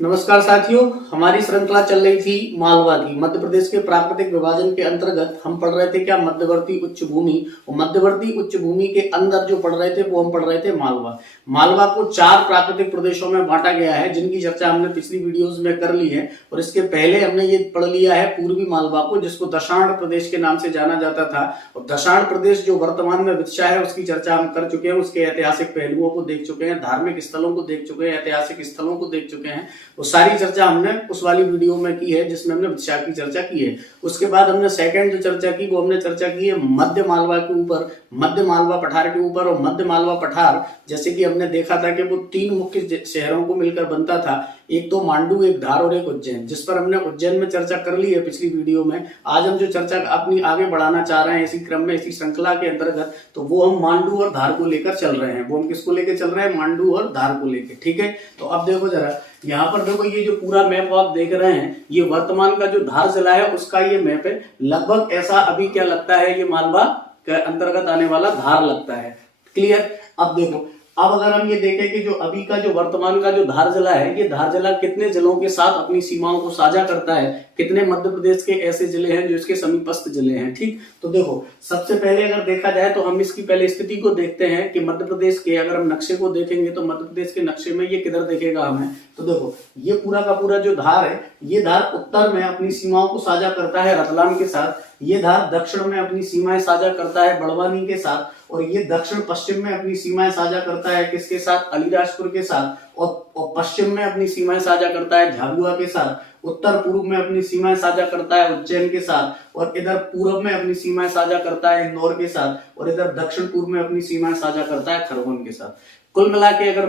नमस्कार साथियों, हमारी श्रृंखला चल रही थी मालवा की। मध्य प्रदेश के प्राकृतिक विभाजन के अंतर्गत हम पढ़ रहे थे क्या मध्यवर्ती उच्च भूमि, और मध्यवर्ती उच्च भूमि के अंदर जो पढ़ रहे थे वो हम पढ़ रहे थे मालवा। मालवा को 4 प्राकृतिक प्रदेशों में बांटा गया है, जिनकी चर्चा हमने पिछली वीडियोस में कर ली है। और इसके पहले हमने ये पढ़ लिया है पूर्वी मालवा को, जिसको दशाण प्रदेश के नाम से जाना जाता था। और दशाण प्रदेश जो वर्तमान में विदिशा है उसकी चर्चा हम कर चुके हैं, उसके ऐतिहासिक पहलुओं को देख चुके हैं, धार्मिक स्थलों को देख चुके हैं, ऐतिहासिक स्थलों को देख चुके हैं। वो सारी चर्चा हमने उस वाली वीडियो में की है जिसमें हमने विदिशा की चर्चा की है। उसके बाद हमने सेकंड जो चर्चा की वो हमने चर्चा की है मध्य मालवा के ऊपर, मध्य मालवा पठार के ऊपर। और मध्य मालवा पठार जैसे कि हमने देखा था कि वो 3 मुख्य शहरों को मिलकर बनता था, एक तो मांडू, एक धार और एक उज्जैन, जिस पर हमने उज्जैन में चर्चा कर ली है पिछली वीडियो में। आज हम जो चर्चा अपनी आगे बढ़ाना चाह रहे हैं इसी क्रम में, इसी श्रृंखला के अंतर्गत, तो वो हम मांडू और धार को लेकर चल रहे हैं। वो हम किसको लेकर चल रहे हैं? मांडू और धार को लेकर। ठीक है, तो अब देखो जरा यहाँ पर देखो, ये जो पूरा मैप आप देख रहे हैं ये वर्तमान का जो धार जिला है उसका ये मैप है। लगभग ऐसा अभी क्या लगता है, ये मालवा के अंतर्गत आने वाला धार लगता है। क्लियर? अब देखो, अब अगर हम ये देखें कि जो अभी का जो वर्तमान का जो धार जिला है, ये धार जिला कितने जिलों के साथ अपनी सीमाओं को साझा करता है, कितने मध्य प्रदेश के ऐसे जिले हैं जो इसके समीपस्थ जिले हैं। ठीक, तो देखो सबसे पहले अगर देखा जाए तो हम इसकी पहले स्थिति को देखते हैं कि मध्य प्रदेश के अगर हम नक्शे को देखेंगे तो मध्य प्रदेश के नक्शे में ये किधर दिखेगा हमें। तो देखो ये पूरा का पूरा जो धार है, ये धार उत्तर में अपनी सीमाओं को साझा करता है रतलाम के साथ, ये धार दक्षिण में अपनी सीमाएं साझा करता है बड़वानी के साथ, और ये दक्षिण पश्चिम में अपनी सीमाएं साझा करता है किसके साथ? अलीराजपुर के साथ। और पश्चिम में अपनी सीमाएं साझा करता है झाबुआ के साथ। उत्तर पूर्व में अपनी सीमाएं साझा करता है उज्जैन के साथ, और इधर पूर्व में अपनी सीमाएं साझा करता है इंदौर के साथ, और इधर दक्षिण पूर्व में अपनी सीमाएं साझा करता है खरगोन के साथ। कुल मिला के अगर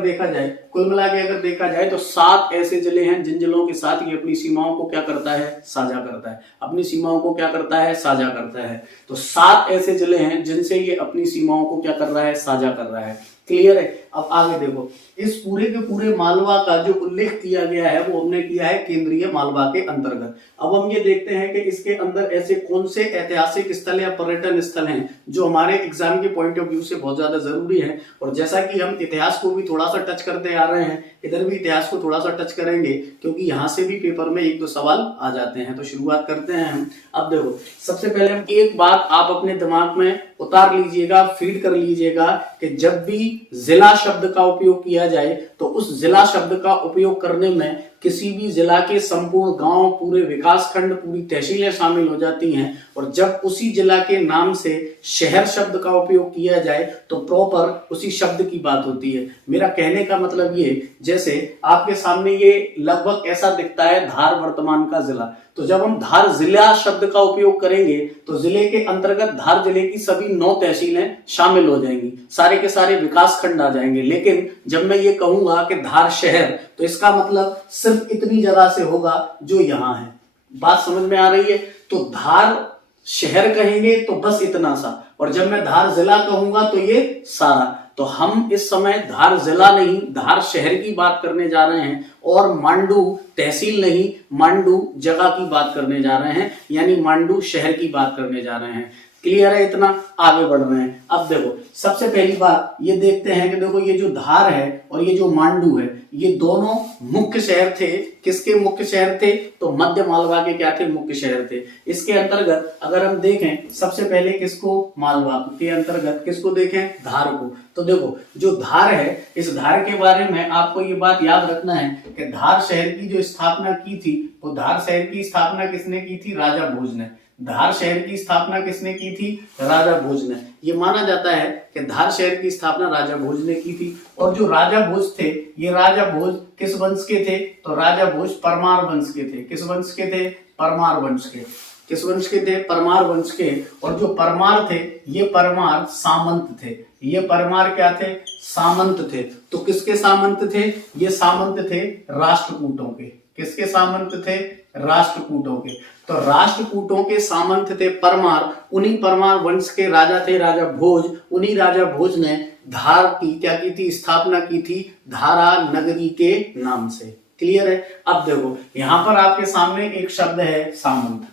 देखा जाए तो 7 ऐसे जिले हैं जिन जिलों के साथ ये अपनी सीमाओं को क्या करता है? साझा करता है। अपनी सीमाओं को क्या करता है? साझा करता है। तो 7 ऐसे जिले हैं जिनसे ये अपनी सीमाओं को क्या कर रहा है? साझा कर रहा है। क्लियर है? अब आगे देखो, इस पूरे के पूरे मालवा का जो उल्लेख किया गया है वो हमने किया है केंद्रीय मालवा के अंतर्गत। अब हम ये देखते हैं कि इसके अंदर ऐसे कौन से ऐतिहासिक स्थल या पर्यटन स्थल हैं जो हमारे एग्जाम के पॉइंट ऑफ व्यू से बहुत ज्यादा जरूरी है। और जैसा कि हम इतिहास को भी थोड़ा सा टच करते आ रहे हैं, इधर भी इतिहास को थोड़ा सा टच करेंगे क्योंकि यहाँ से भी पेपर में 1-2 सवाल आ जाते हैं। तो शुरुआत करते हैं हम। अब देखो सबसे पहले हम एक बात आप अपने दिमाग में उतार लीजिएगा, फीड कर लीजिएगा कि जब भी जिला शब्द का उपयोग किया जाए तो उस जिला शब्द का उपयोग करने में किसी भी जिला के संपूर्ण गांव, पूरे विकास खंड, पूरी तहसीलें शामिल हो जाती हैं। और जब उसी जिला के नाम से शहर शब्द का उपयोग किया जाए तो प्रॉपर उसी शब्द की बात होती है। मेरा कहने का मतलब ये, जैसे आपके सामने ये लगभग ऐसा दिखता है धार वर्तमान का जिला, तो जब हम धार जिला शब्द का उपयोग करेंगे तो जिले के अंतर्गत धार जिले की सभी 9 तहसीलें शामिल हो जाएंगी, सारे के सारे विकास खंड आ जाएंगे। लेकिन जब मैं ये कहूंगा कि धार शहर, तो इसका मतलब सिर्फ इतनी जगह से होगा जो यहाँ है। बात समझ में आ रही है? तो धार शहर कहेंगे तो बस इतना सा, और जब मैं धार जिला कहूंगा तो ये सारा। तो हम इस समय धार जिला नहीं, धार शहर की बात करने जा रहे हैं, और मांडू तहसील नहीं, मांडू जगह की बात करने जा रहे हैं, यानी मांडू शहर की बात करने जा रहे हैं। क्लियर है? इतना आगे बढ़ रहे हैं। अब देखो सबसे पहली बात ये देखते हैं कि देखो ये जो धार है और ये जो मांडू है, ये दोनों मुख्य शहर थे। किसके मुख्य शहर थे? तो मध्य मालवा के क्या थे? मुख्य शहर थे। इसके अंतर्गत अगर हम देखें सबसे पहले किसको? मालवा के अंतर्गत किसको देखें? धार को। तो देखो जो धार है, इस धार के बारे में आपको ये बात याद रखना है कि धार शहर की जो स्थापना की थी, वो धार शहर की स्थापना किसने की थी? राजा भोज ने। धार शहर की स्थापना किसने की थी? राजा भोज ने। ये माना जाता है कि धार शहर की स्थापना राजा भोज ने की थी। और जो राजा भोज थे, ये राजा भोज किस वंश के थे? तो राजा भोज परमार वंश के थे। किस वंश के थे? परमार वंश के। किस वंश के थे? परमार वंश के। और जो परमार थे, ये परमार सामंत थे। ये परमार क्या थे? सामंत थे। तो किसके सामंत थे? ये सामंत थे राष्ट्रकूटों के। किसके सामंत थे? राष्ट्रकूटों के। तो राष्ट्रकूटों के सामंत थे परमार, उन्हीं परमार वंश के राजा थे राजा भोज। उन्हीं राजा भोज ने धार की क्या की थी? स्थापना की थी धारा नगरी के नाम से। क्लियर है? अब देखो यहां पर आपके सामने एक शब्द है सामंत।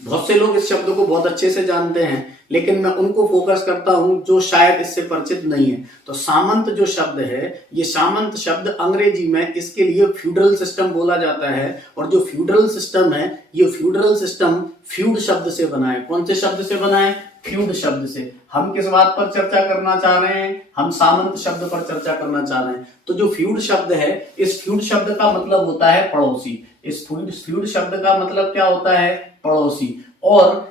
बहुत से लोग इस शब्द को बहुत अच्छे से जानते हैं लेकिन मैं उनको फोकस करता हूं जो शायद इससे परिचित नहीं है। तो सामंत जो शब्द है, ये सामंत शब्द अंग्रेजी में इसके लिए फ्यूडल सिस्टम बोला जाता है, और जो फ्यूडल सिस्टम है, ये फ्यूडल सिस्टम फ्यूड शब्द से बना है। कौन से शब्द से बना है? फ्यूड शब्द से। हम किस बात पर चर्चा करना चाह रहे हैं? हम सामंत शब्द पर चर्चा करना चाह रहे हैं। तो जो फ्यूड शब्द है, इस फ्यूड शब्द का मतलब होता है पड़ोसी। इस फ्यूड शब्द का मतलब क्या होता है? पड़ोसी। और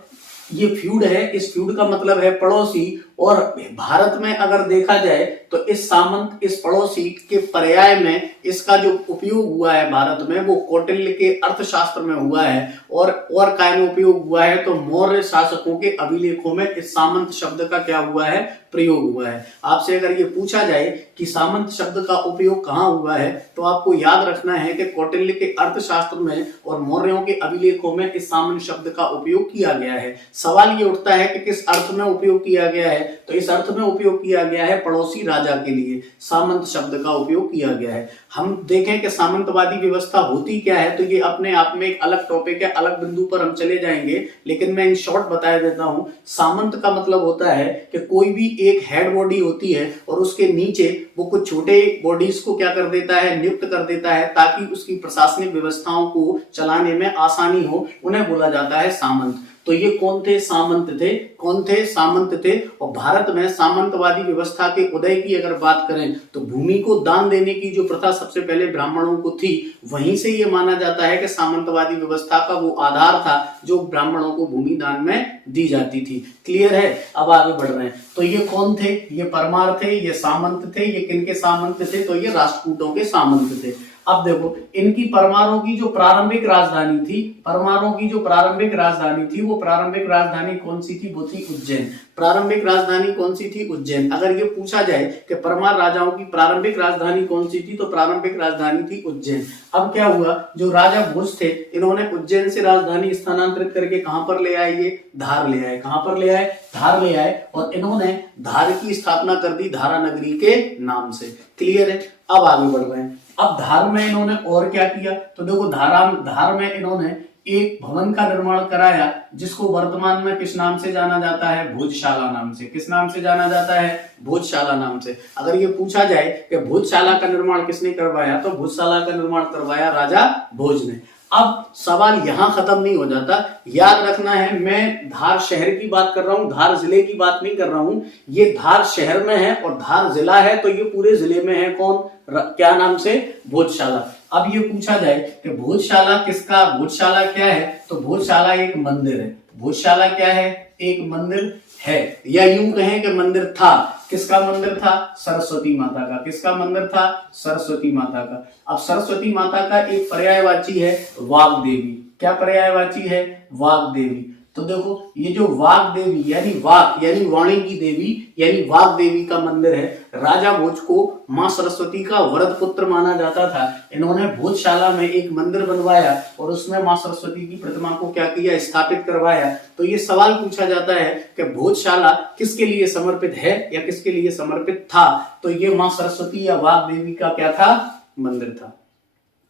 ये फ्यूड है, इस फ्यूड का मतलब है पड़ोसी। और भारत में अगर देखा जाए तो इस सामंत, इस पड़ोसी के पर्याय में इसका जो उपयोग हुआ है भारत में, वो कौटिल्य के अर्थशास्त्र में हुआ है। और काय में उपयोग हुआ है? तो मौर्य शासकों के अभिलेखों में इस सामंत शब्द का क्या हुआ है? प्रयोग हुआ है। आपसे अगर ये पूछा जाए कि सामंत शब्द का उपयोग कहाँ हुआ है, तो आपको याद रखना है कि कौटिल्य के अर्थशास्त्र में और मौर्यों के अभिलेखों में इस सामंत शब्द का उपयोग किया गया है। सवाल ये उठता है कि किस अर्थ में उपयोग किया गया है? तो इस अर्थ में उपयोग किया गया है पड़ोसी राजा के लिए सामंत शब्द का उपयोग किया गया है। हम देखें कि सामंतवादी व्यवस्था होती क्या है, तो ये अपने आप में एक अलग टॉपिक है, अलग बिंदु पर हम चले जाएंगे, लेकिन मैं इन शॉर्ट बता देता हूं। सामंत का मतलब होता है कि कोई भी एक हेड बॉडी होती है और उसके नीचे वो कुछ छोटे बॉडीज को क्या कर देता है? नियुक्त कर देता है, ताकि उसकी प्रशासनिक व्यवस्थाओं को चलाने में आसानी हो। उन्हें बोला जाता है सामंत। तो ये कौन थे? सामंत थे। कौन थे? सामंत थे। और भारत में सामंतवादी व्यवस्था के उदय की अगर बात करें तो भूमि को दान देने की जो प्रथा सबसे पहले ब्राह्मणों को थी, वहीं से ये माना जाता है कि सामंतवादी व्यवस्था का वो आधार था जो ब्राह्मणों को भूमि दान में दी जाती थी। क्लियर है? अब आगे बढ़ रहे हैं। तो ये कौन थे? ये परमार थे, ये सामंत थे। ये किनके सामंत थे? तो ये राष्ट्रकूटों के सामंत थे। अब देखो, इनकी परमारों की जो प्रारंभिक राजधानी थी, परमारों की जो प्रारंभिक राजधानी थी, वो प्रारंभिक राजधानी कौन सी थी? वो थी उज्जैन। प्रारंभिक राजधानी कौन सी थी? उज्जैन। अगर ये पूछा जाए कि परमार राजाओं की प्रारंभिक राजधानी कौन सी थी, तो प्रारंभिक राजधानी थी उज्जैन। अब क्या हुआ? जो राजा भोज थे, इन्होंने उज्जैन से राजधानी स्थानांतरित करके कहां पर ले आए? ये धार ले आए। कहां पर ले आए? धार ले आए। और इन्होंने धार की स्थापना कर दी धारा नगरी के नाम से। क्लियर है? अब आगे बढ़ रहे हैं। अब धार में इन्होंने और क्या किया? तो देखो, धार में इन्होंने एक भवन का निर्माण कराया, जिसको वर्तमान में किस नाम से जाना जाता है? भोजशाला नाम से। किस नाम से जाना जाता है? भोजशाला नाम से। अगर ये पूछा जाए कि भोजशाला का निर्माण किसने करवाया, तो भोजशाला का निर्माण करवाया राजा भोज ने। अब सवाल यहां खत्म नहीं हो जाता। याद रखना है, मैं धार शहर की बात कर रहा हूं, धार जिले की बात नहीं कर रहा हूं। ये धार शहर में है और धार जिला है, तो ये पूरे जिले में है। कौन? क्या नाम से? भोजशाला। अब ये पूछा जाए कि भोजशाला किसका? भोजशाला क्या है? तो भोजशाला एक मंदिर है। भोजशाला क्या है? एक मंदिर है, या यूं कहें कि मंदिर था। किसका मंदिर था? सरस्वती माता का। किसका मंदिर था? सरस्वती माता का। अब सरस्वती माता का एक पर्यायवाची है वाग देवी। क्या पर्यायवाची है? वाग देवी। तो देखो, ये जो वाग देवी यानी वाक यानी वाणी की देवी यानी वाग देवी का मंदिर है। राजा भोज को मां सरस्वती का वरद पुत्र माना जाता था। इन्होंने भोजशाला में एक मंदिर बनवाया और उसमें मां सरस्वती की प्रतिमा को क्या किया? स्थापित करवाया। तो ये सवाल पूछा जाता है कि भोजशाला किसके लिए समर्पित है या किसके लिए समर्पित था? तो ये मां सरस्वती या वाग देवी का क्या था? मंदिर था।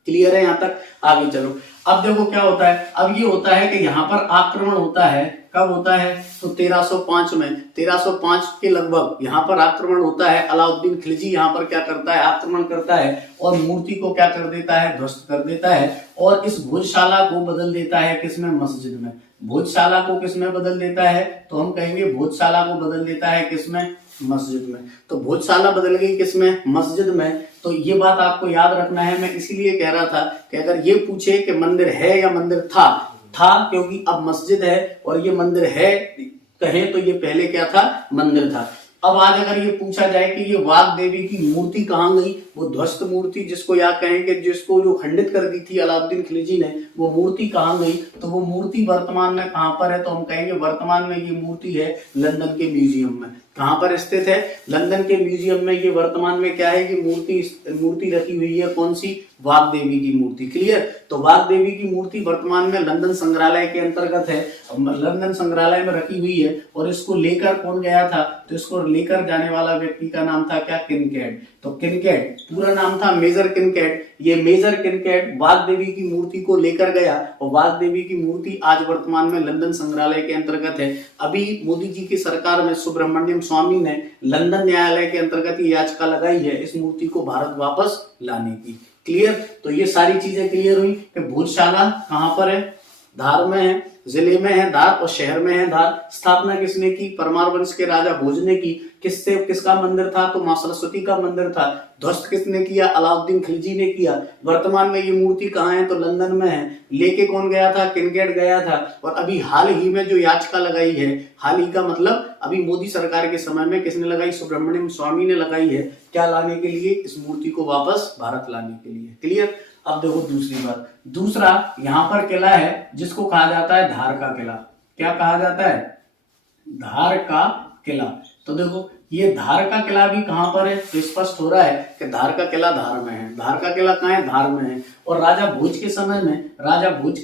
क्लियर है? यहां तक? आगे चलो। अब देखो क्या होता है। अब ये होता है कि यहाँ पर आक्रमण होता है। कब होता है? तो 1305 में, 1305 के लगभग यहाँ पर आक्रमण होता है। अलाउद्दीन खिलजी यहाँ पर क्या करता है? आक्रमण करता है और मूर्ति को क्या कर देता है? ध्वस्त कर देता है। और इस भोजशाला को बदल देता है किसमें? मस्जिद में। भोजशाला को किसमें बदल देता है? तो हम कहेंगे भोजशाला को बदल देता है किसमें? मस्जिद में। तो भोजशाला बदल गई किसमें? मस्जिद में। तो ये बात आपको याद रखना है। मैं इसीलिए कह रहा था कि अगर ये पूछे कि मंदिर है या मंदिर था क्योंकि अब मस्जिद है और ये मंदिर है कहें, तो ये पहले क्या था? मंदिर था। अब आज अगर ये पूछा जाए कि ये वाग देवी की मूर्ति कहाँ गई, वो ध्वस्त मूर्ति जिसको या कहेंगे जिसको जो खंडित कर दी थी अलाउद्दीन खिलजी ने, वो मूर्ति कहाँ गई? तो वो मूर्ति वर्तमान में कहाँ पर है? तो हम कहेंगे वर्तमान में ये मूर्ति है लंदन के म्यूजियम में। कहां पर स्थित है? लंदन के म्यूजियम में ये वर्तमान में क्या है? ये मूर्ति रखी हुई है। कौन सी? वाग देवी की मूर्ति। क्लियर? तो वाग देवी की मूर्ति वर्तमान में लंदन संग्रहालय के अंतर्गत है, लंदन संग्रहालय में रखी हुई है। और इसको लेकर कौन गया था? तो इसको लेकर जाने वाला व्यक्ति का नाम था क्या? किनकेड। तो किनकेट, पूरा नाम था मेजर किनकेट। ये मेजर किनकेट वाघ देवी की मूर्ति को लेकर गया और वाघ देवी की मूर्ति आज वर्तमान में लंदन संग्रहालय के अंतर्गत है। अभी मोदी जी की सरकार में सुब्रमण्यम स्वामी ने लंदन न्यायालय के अंतर्गत ये याचिका लगाई है इस मूर्ति को भारत वापस लाने की। क्लियर, तो ये सारी चीजें क्लियर हुई कि भोजशाला कहां पर है, धार में है, जिले में है धार और शहर में है धार। स्थापना किसने की, परमार वंश के राजा भोज ने की। किससे, किसका मंदिर था, तो मां सरस्वती का मंदिर था। ध्वस्त किसने किया, अलाउद्दीन खिलजी ने किया। वर्तमान में ये मूर्ति कहाँ है, तो लंदन में है। लेके कौन गया था, किनकेट गया था। और अभी हाल ही में जो याचिका लगाई है, हाल ही का मतलब अभी मोदी सरकार के समय में किसने लगाई, सुब्रमण्यम स्वामी ने लगाई है। क्या लाने के लिए, इस मूर्ति को वापस भारत लाने के लिए। क्लियर। अब देखो दूसरी बात, दूसरा यहाँ पर किला है जिसको कहा जाता है धार का किला। क्या कहा जाता है, धार का किला। तो देखो ये धार का किला भी कहां पर है, तो स्पष्ट हो रहा है कि धार का किला धार में है। धार का किला कहाँ है, धार में है। और राजा भोज के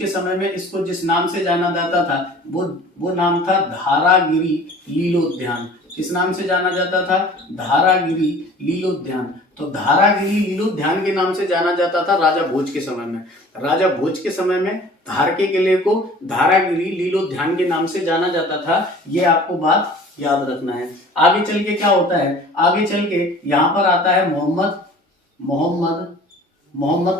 समय में इसको जिस नाम से जाना जाता था वो नाम था धारागिरी लीलोद्यान। किस नाम से जाना जाता था, धारागिरी लीलोद्यान। तो धारागिरी लीलोद्यान के नाम से जाना जाता था राजा भोज के समय में। राजा भोज के समय में धार के किले को धारागिरी लीलोद्यान के नाम से जाना जाता था। ये आपको बात याद रखना है। आगे चल के क्या होता है, आगे चल के यहाँ पर आता है मोहम्मद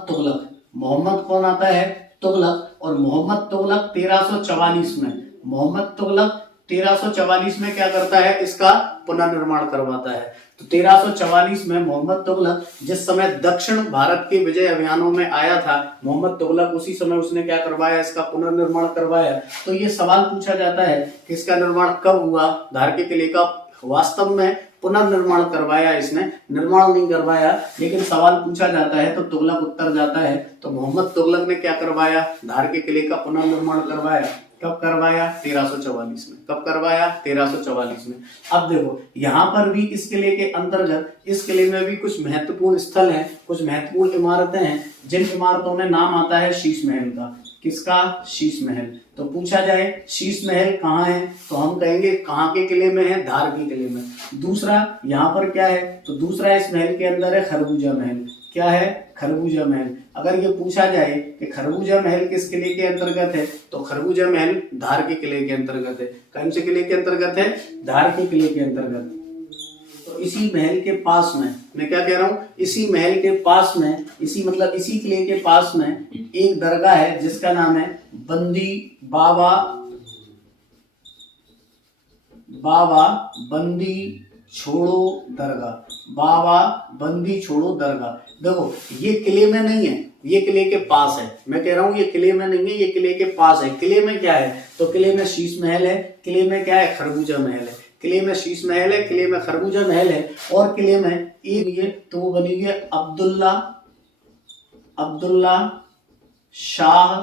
तुगलक। मोहम्मद कौन आता है, तुगलक। और मोहम्मद तुगलक 1344 में, मोहम्मद तुगलक 1344 में क्या करता है, इसका पुनर्निर्माण करवाता है। तो 1344 में मोहम्मद तुगलक जिस समय दक्षिण भारत के विजय अभियानों में आया था, मोहम्मद तुगलक उसी समय उसने क्या करवाया, इसका पुनर्निर्माण करवाया। तो ये सवाल पूछा जाता है कि इसका निर्माण कब हुआ, धार के किले का। वास्तव में पुनर्निर्माण करवाया इसने, निर्माण नहीं करवाया, लेकिन सवाल पूछा जाता है तो तुगलक उत्तर जाता है। तो मोहम्मद तुगलक ने क्या करवाया, धार के किले का पुनर्निर्माण करवाया। कब करवाया, 1344 में। कब करवाया, 1344 में। अब देखो यहाँ पर भी इस किले के अंतर्गत, इस किले में भी कुछ महत्वपूर्ण स्थल हैं, कुछ महत्वपूर्ण इमारतें हैं, जिन इमारतों में नाम आता है शीश महल का। किसका, शीश महल। तो पूछा जाए शीश महल कहाँ है, तो हम कहेंगे कहाँ के किले में है, धार के किले में। दूसरा यहाँ पर क्या है, तो दूसरा इस महल के अंदर है खरबूजा महल। क्या है, खरबूजा महल। अगर ये पूछा जाए कि खरबूजा महल किस किले के अंतर्गत है, तो खरबूजा महल धार के किले के अंतर्गत है। कौन से किले के अंतर्गत है, धार के किले के अंतर्गत। तो इसी महल के पास में, मैं क्या कह रहा हूं, इसी महल के पास में, इसी किले के पास में एक दरगाह है जिसका नाम है बाबा बंदी छोड़ो दरगाह। बाबा बंदी छोड़ो दरगाह। देखो ये किले में नहीं है, ये किले के पास है। मैं कह रहा हूं ये किले में नहीं है, ये किले के पास है। किले में क्या है, तो किले में शीश महल है, किले में क्या है, खरबूजा महल है। किले में शीश महल है, किले में खरबूजा महल है, और किले में एक ये तो वो बनी हुई है अब्दुल्ला शाह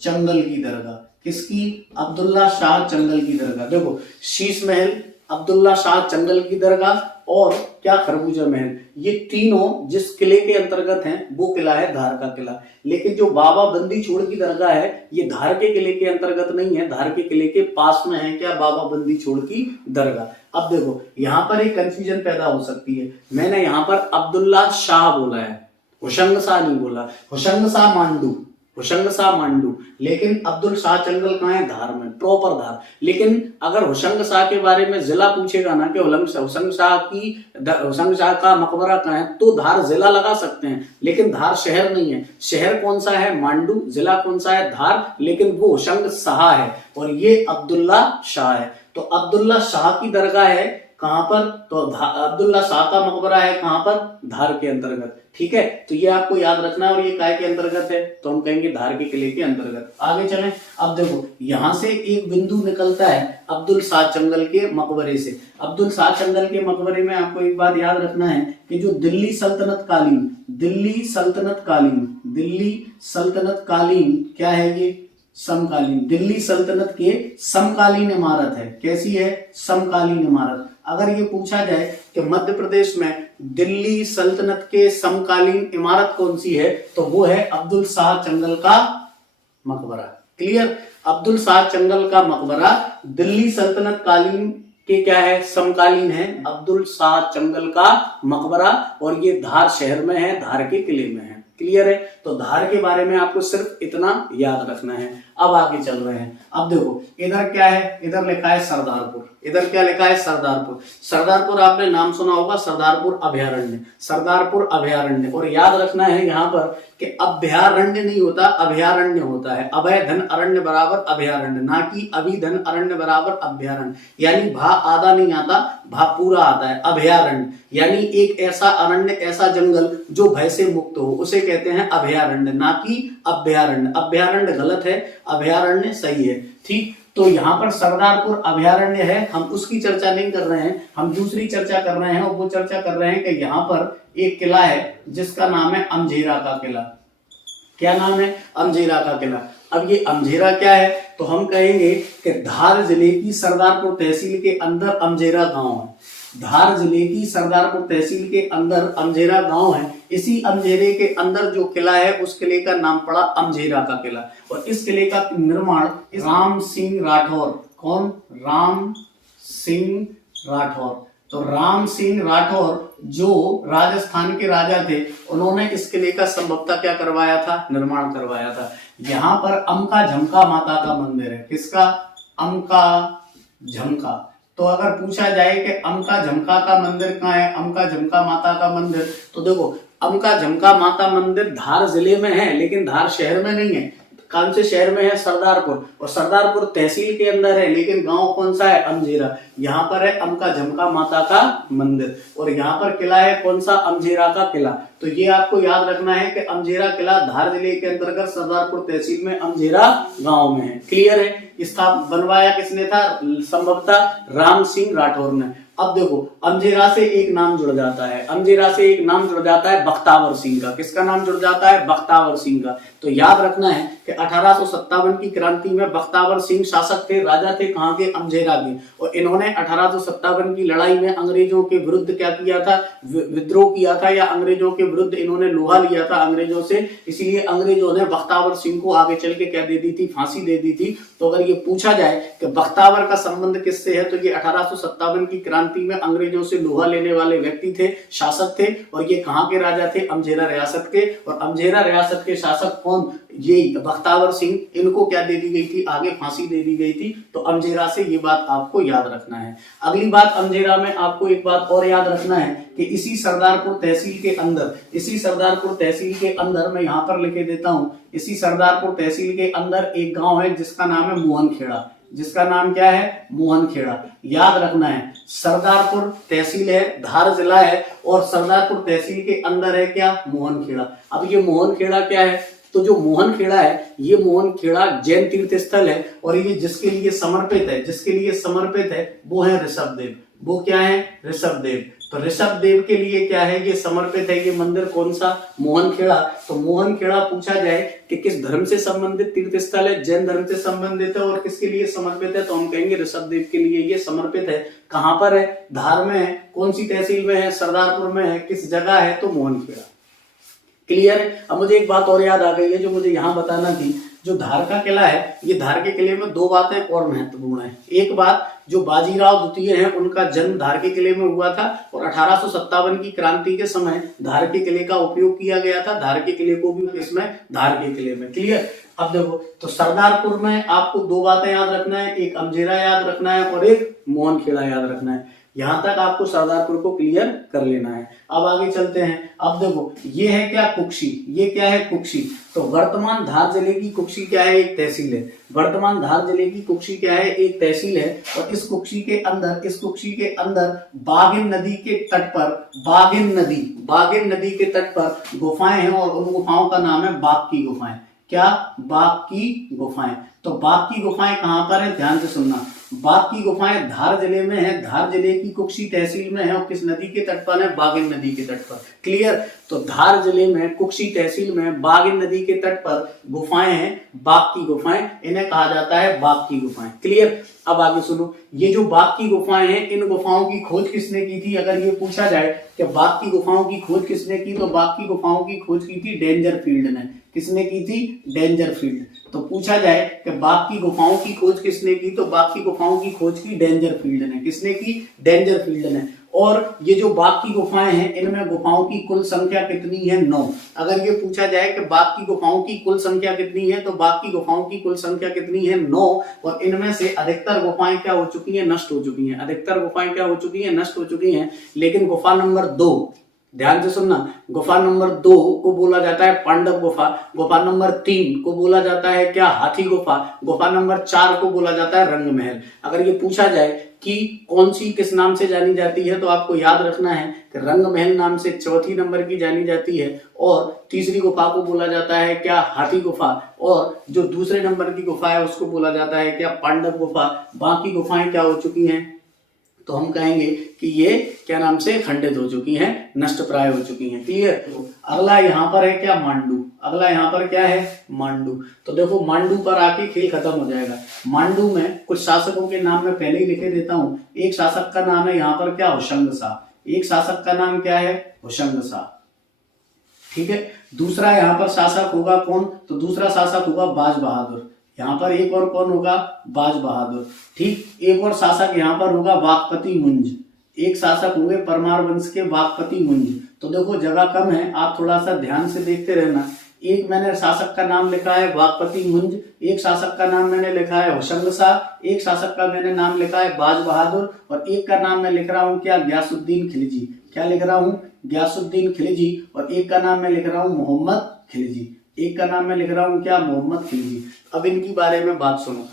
चंगल की दरगाह। किसकी, अब्दुल्ला शाह चंगल की दरगाह। देखो शीश महल, अब्दुल्ला शाह चंगल की दरगाह और क्या, खरबूजा महल, ये तीनों जिस किले के अंतर्गत हैं वो किला है धार का किला। लेकिन जो बाबा बंदी छोड़ की दरगाह है ये धार के किले के अंतर्गत नहीं है, धार के किले के पास में है क्या, बाबा बंदी छोड़ की दरगाह। अब देखो यहाँ पर एक कंफ्यूजन पैदा हो सकती है। मैंने यहाँ पर अब्दुल्ला शाह बोला है, हुशंग शाह नहीं बोला, हुशंग शाह मांडू, लेकिन अब्दुल शाह चंगल कहाँ है, धार में, प्रॉपर धार। लेकिन अगर हुशंग शाह के बारे में जिला पूछेगा ना कि हुशंग शाह का मकबरा कहाँ है, तो धार जिला लगा सकते हैं, लेकिन धार शहर नहीं है। शहर कौन सा है, मांडू, जिला कौन सा है, धार, लेकिन वो हुशंग शाह है और ये अब्दुल्ला शाह है। तो अब्दुल्ला शाह की दरगाह है कहां पर, तो अब्दुल्ला शाह का मकबरा है कहां पर, धार के अंतर्गत। ठीक है, तो ये आपको याद रखना है। और ये काय के अंतर्गत है, तो हम कहेंगे धार के किले के अंतर्गत। आगे चलें। अब देखो यहां से एक बिंदु निकलता है अब्दुल शाह चंगल के मकबरे से। अब्दुल शाह चंगल के मकबरे में आपको एक बात याद रखना है कि जो दिल्ली सल्तनत कालीन क्या है, ये समकालीन, दिल्ली सल्तनत के समकालीन इमारत है। कैसी है, समकालीन इमारत। अगर ये पूछा जाए कि मध्य प्रदेश में दिल्ली सल्तनत के समकालीन इमारत कौन सी है, तो वो है अब्दुल शाह चंगल का मकबरा। क्लियर, अब्दुल शाह चंगल का मकबरा दिल्ली सल्तनत कालीन के क्या है, समकालीन है, अब्दुल शाह चंगल का मकबरा, और ये धार शहर में है, धार के किले में है। क्लियर है? तो धार के बारे में आपको सिर्फ इतना याद रखना है। अब आगे चल रहे हैं। अब देखो इधर क्या है, इधर लिखा है सरदारपुर। इधर क्या लिखा है, सरदारपुर। सरदारपुर आपने नाम सुना होगा, सरदारपुर अभयारण्य, सरदारपुर अभयारण्य। और याद रखना है यहाँ पर कि अभयारण्य नहीं होता, अभयारण्य होता है। अभय धन अरण्य बराबर अभयारण्य, ना कि अभि धन अरण्य बराबर अभयारण्य। यानी भा आधा नहीं आता, भा पूरा आता है। अभयारण्य यानी एक ऐसा अरण्य, ऐसा जंगल जो भय से मुक्त हो, उसे कहते हैं अभयारण्य, ना कि अभयारण्य। अभयारण्य गलत है, अभयारण्य सही है। ठीक, तो यहाँ पर सरदारपुर अभयारण्य है, हम उसकी चर्चा नहीं कर रहे हैं, हम दूसरी चर्चा कर रहे हैं। और वो चर्चा कर रहे हैं कि यहाँ पर एक किला है जिसका नाम है अमझेरा का किला। क्या नाम है, अमझेरा का किला। अब ये अमझेरा क्या है, तो हम कहेंगे कि धार जिले की सरदारपुर तहसील के अंदर अमझेरा गांव है। धार जिले की सरदारपुर तहसील के अंदर अमझेरा गांव है। इसी अमझेरे के अंदर जो किला है, उस किले का नाम पड़ा अमझेरा का किला। और इस किले का निर्माण राम सिंह राठौर, कौन, राम सिंह राठौर। तो राम सिंह राठौर जो राजस्थान के राजा थे, उन्होंने इस किले का संभवतः क्या करवाया था, निर्माण करवाया था। यहाँ पर अमका झमका माता का मंदिर है। किसका, अमका झमका। तो अगर पूछा जाए कि अमका झमका का मंदिर कहाँ है, अमका झमका माता का मंदिर, तो देखो अमका झमका माता मंदिर धार जिले में है, लेकिन धार शहर में नहीं है। कौन से शहर में है, सरदारपुर। और सरदारपुर तहसील के अंदर है, लेकिन गांव कौन सा है, अमझेरा। यहाँ पर है अमका झमका माता का मंदिर, और यहाँ पर किला है कौन सा, अमझेरा का किला। तो ये आपको याद रखना है कि अमझेरा किला धार जिले के अंतर्गत सरदारपुर तहसील में अमझेरा गांव में है। क्लियर है? इसका बनवाया किसने था, संभवतः राम सिंह राठौर ने। अब देखो अमझेरा से एक नाम जुड़ जाता है, अमझेरा से एक नाम जुड़ जाता है बख्तावर सिंह का। किसका नाम जुड़ जाता है, बख्तावर सिंह का। तो याद रखना है कि 1857 की क्रांति में बख्तावर सिंह शासक थे, राजा थे, कहां के, अमझेरा के। और इन्होंने 1857 की लड़ाई में अंग्रेजों के विरुद्ध क्या किया था, विद्रोह किया था, या अंग्रेजों के विरुद्ध इन्होंने लोहा लिया था अंग्रेजों से। इसीलिए अंग्रेजों ने बख्तावर सिंह को आगे चल के क्या दे दी थी, फांसी दे दी थी। तो अगर ये पूछा जाए कि बख्तावर का संबंध किससे है, तो ये 1857 की क्रांति में अंग्रेजों से लोहा लेने वाले व्यक्ति थे, शासक थे। और ये कहां के राजा थे, अमझेरा रियासत के। और अमझेरा रियासत के शासक कौन, ये बख्तावर सिंह। इनको क्या दे दी गई थी, आगे फांसी दे दी गई थी। तो अमझेरा से ये बात आपको याद रखना है। अगली बात, अमझेरा में आपको एक बात और याद रखना है कि इसी सरदारपुर तहसील के अंदर, इसी सरदारपुर तहसील के अंदर, मैं यहाँ पर लिखे देता हूं, इसी सरदारपुर तहसील के अंदर एक गांव है जिसका नाम है मोहनखेड़ा। जिसका नाम क्या है, मोहनखेड़ा। याद रखना है, सरदारपुर तहसील है, धार जिला है, और सरदारपुर तहसील के अंदर है क्या, मोहनखेड़ा। अब ये मोहनखेड़ा क्या है, तो जो मोहनखेड़ा है, ये मोहनखेड़ा जैन तीर्थ स्थल है। और ये जिसके लिए समर्पित है, जिसके लिए समर्पित है, वो है ऋषभदेव। वो क्या है, ऋषभदेव। तो ऋषभदेव के लिए क्या है, ये समर्पित है। ये मंदिर कौन सा, मोहनखेड़ा। तो मोहनखेड़ा पूछा जाए कि किस धर्म से संबंधित तीर्थ स्थल है, जैन धर्म से संबंधित है, और किसके लिए समर्पित है, तो हम कहेंगे ऋषभदेव के लिए ये समर्पित है। कहां पर है, धार में है। कौन सी तहसील में है, सरदारपुर में है। किस जगह है, तो मोहनखेड़ा। क्लियर है? अब मुझे एक बात और याद आ गई है जो मुझे यहाँ बताना थी। जो धार का किला है, ये धार के किले में दो बातें और महत्वपूर्ण है। एक बात, जो बाजीराव द्वितीय हैं, उनका जन्म धार के किले में हुआ था, और 1857 की क्रांति के समय धार के किले का उपयोग किया गया था। धार के किले को भी इसमें, धार के किले में। क्लियर? अब देखो, तो सरदारपुर में आपको दो बातें याद रखना है, एक अमझेरा याद रखना है और एक मोहनखेड़ा याद रखना है। यहां तक आपको सरदारपुर को क्लियर कर लेना है। अब आगे चलते हैं। अब देखो, ये है क्या, कुक्षी। ये क्या है, कुक्षी। तो वर्तमान धार जिले की कुक्षी क्या है, एक तहसील है। वर्तमान धार जिले की कुक्षी क्या है, एक तहसील है। और इस कुक्षी के अंदर, इस कुक्षी के अंदर बागिन नदी के तट पर, बागिन नदी के तट पर गुफाएं हैं, और उन गुफाओं का नाम है बाग की गुफाएं। क्या, बाग की गुफाएं। तो बाग की गुफाएं कहां पर है, ध्यान से सुनना। बाग की गुफाएं धार जिले में है, धार जिले की कुक्षी तहसील में है, और किस नदी के तट पर है, बागिन नदी के तट पर। क्लियर? तो धार जिले में कुक्षी तहसील में बागिन नदी के तट पर गुफाएं हैं, बाग की गुफाएं, इन्हें कहा जाता है बाग की गुफाएं। क्लियर? अब आगे सुनो, ये जो बाघ की गुफाएं हैं, इन गुफाओं की खोज किसने की थी? अगर ये पूछा जाए कि बाघ की गुफाओं की खोज किसने की, तो बाघ की गुफाओं की खोज की थी डेंजरफील्ड ने। किसने की थी? डेंजरफील्ड। तो पूछा जाए कि बाघ की गुफाओं की खोज किसने की, तो बाघ की गुफाओं की खोज की डेंजरफील्ड ने। किसने की? डेंजरफील्ड ने। और ये जो बाघ की गुफाएं हैं, इनमें गुफाओं की कुल संख्या कितनी है? 9। अगर ये पूछा जाए कि बाघ की गुफाओं की कुल संख्या कितनी है, तो बाघ की गुफाओं की कुल संख्या कितनी है? 9। और इनमें से अधिकतर गुफाएं क्या हो चुकी हैं? नष्ट हो चुकी हैं। अधिकतर गुफाएं क्या हो चुकी हैं? नष्ट हो चुकी हैं। लेकिन गुफा नंबर 2, ध्यान से सुनना, गुफा नंबर 2 को बोला जाता है पांडव गुफा। गुफा नंबर 3 को बोला जाता है क्या? हाथी गुफा। गुफा नंबर 4 को बोला जाता है रंग महल। अगर ये पूछा जाए कि कौन सी किस नाम से जानी जाती है, तो आपको याद रखना है कि रंग महल नाम से चौथी नंबर की जानी जाती है, और तीसरी गुफा को बोला जाता है क्या? हाथी गुफा। और जो दूसरे नंबर की गुफा है उसको बोला जाता है क्या? पांडव गुफा। बाकी गुफाएं क्या हो चुकी हैं? तो हम कहेंगे कि ये क्या नाम से खंडित हो चुकी हैं, नष्ट प्राय हो चुकी हैं। क्लियर? अगला यहाँ पर है क्या? मांडू। अगला यहाँ पर क्या है? मांडू। तो देखो, मांडू पर आके खेल खत्म हो जाएगा। मांडू में कुछ शासकों के नाम मैं पहले ही लिखे देता हूं। एक शासक का नाम है यहाँ पर क्या? होशंग शाह। एक शासक का नाम क्या है? होशंग शाह। ठीक है। दूसरा यहाँ पर शासक होगा कौन? तो दूसरा शासक होगा बाज बहादुर। यहाँ पर एक और कौन होगा? बाज बहादुर। ठीक। एक और शासक यहाँ पर होगा वाकपति मुंज। एक शासक होंगे परमार वंश के वाकपति मुंज। तो देखो, जगह कम है, आप थोड़ा सा ध्यान से देखते रहना। एक मैंने शासक का नाम लिखा है वाकपति मुंज, एक शासक का नाम मैंने लिखा है होशंग शाह, एक शासक का मैंने नाम लिखा है बाज बहादुर, और एक का नाम मैं लिख रहा हूँ क्या? गयासुद्दीन खिलजी। क्या लिख रहा हूँ? गयासुद्दीन खिलजी। और एक का नाम मैं लिख रहा हूँ मोहम्मद खिलजी। एक का नाम मैं लिख रहा हूँ क्या? मोहम्मद खिलजी। अब इनकी बारे में बात सुनो।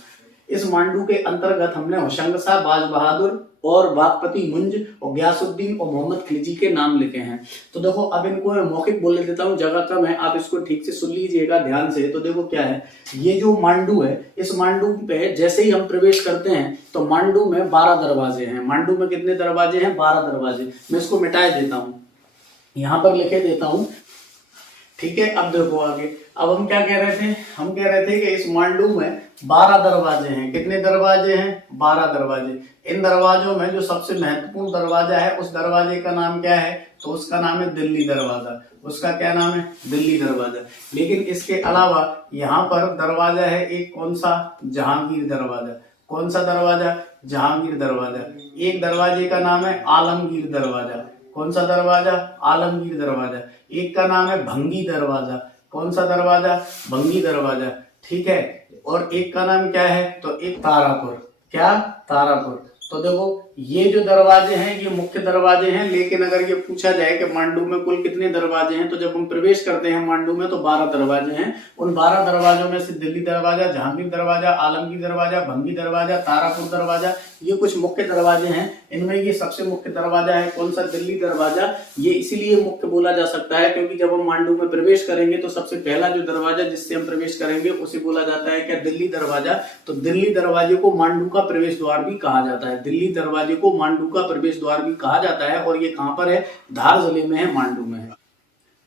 इस मांडू के अंतर्गत हमने होशंग शाह, बाज बहादुर और वाकपति मुंज और गयासुद्दीन और मोहम्मद खिलजी के नाम लिखे हैं। तो देखो, अब इनको मैं मौखिक बोल देता हूँ, जगह कम है, आप इसको ठीक से सुन लीजिएगा ध्यान से। तो देखो क्या है, ये जो मांडू है, इस मांडू पे जैसे ही हम प्रवेश करते हैं तो मांडू में 12 दरवाजे हैं। मांडू में कितने दरवाजे हैं? 12 दरवाजे। मैं इसको मिटा देता हूँ, यहाँ पर लिखे देता हूँ। ठीक है। अब देखो आगे, अब हम क्या कह रहे थे? हम कह रहे थे कि इस मांडू में 12 दरवाजे हैं। कितने दरवाजे हैं? 12 दरवाजे। इन दरवाजों में जो सबसे महत्वपूर्ण दरवाजा है, उस दरवाजे का नाम क्या है? तो उसका नाम है दिल्ली दरवाजा। उसका क्या नाम है? दिल्ली दरवाजा। लेकिन इसके अलावा यहाँ पर दरवाजा है एक, कौन सा? जहांगीर दरवाजा। कौन सा दरवाजा? जहांगीर दरवाजा। एक दरवाजे का नाम है आलमगीर दरवाजा। कौन सा दरवाजा? आलमगीर दरवाजा। एक का नाम है भंगी दरवाजा। कौन सा दरवाजा? भंगी दरवाजा। ठीक है। और एक का नाम क्या है? तो एक तारापुर। क्या? तारापुर। तो देखो, ये जो दरवाजे हैं ये मुख्य दरवाजे हैं। लेकिन अगर ये पूछा जाए कि मांडू में कुल कितने दरवाजे हैं, तो जब हम प्रवेश करते हैं मांडू में तो 12 दरवाजे हैं। उन 12 दरवाजों में से दिल्ली दरवाजा, जहांगीर दरवाजा, आलमगीर दरवाजा, भंगी दरवाजा, तारापुर दरवाजा, ये कुछ मुख्य दरवाजे हैं। इनमें ये सबसे मुख्य दरवाजा है कौन सा? दिल्ली दरवाजा। ये इसीलिए मुख्य बोला जा सकता है क्योंकि जब हम मांडू में प्रवेश करेंगे तो सबसे पहला जो दरवाजा जिससे हम प्रवेश करेंगे उसे बोला जाता है क्या? दिल्ली दरवाजा। तो दिल्ली दरवाजे को मांडू का प्रवेश द्वार भी कहा जाता है। दिल्ली दरवाजे को मांडू का प्रवेश द्वार भी कहा जाता है। और ये कहां पर है? धार जिले में है, मांडू में है।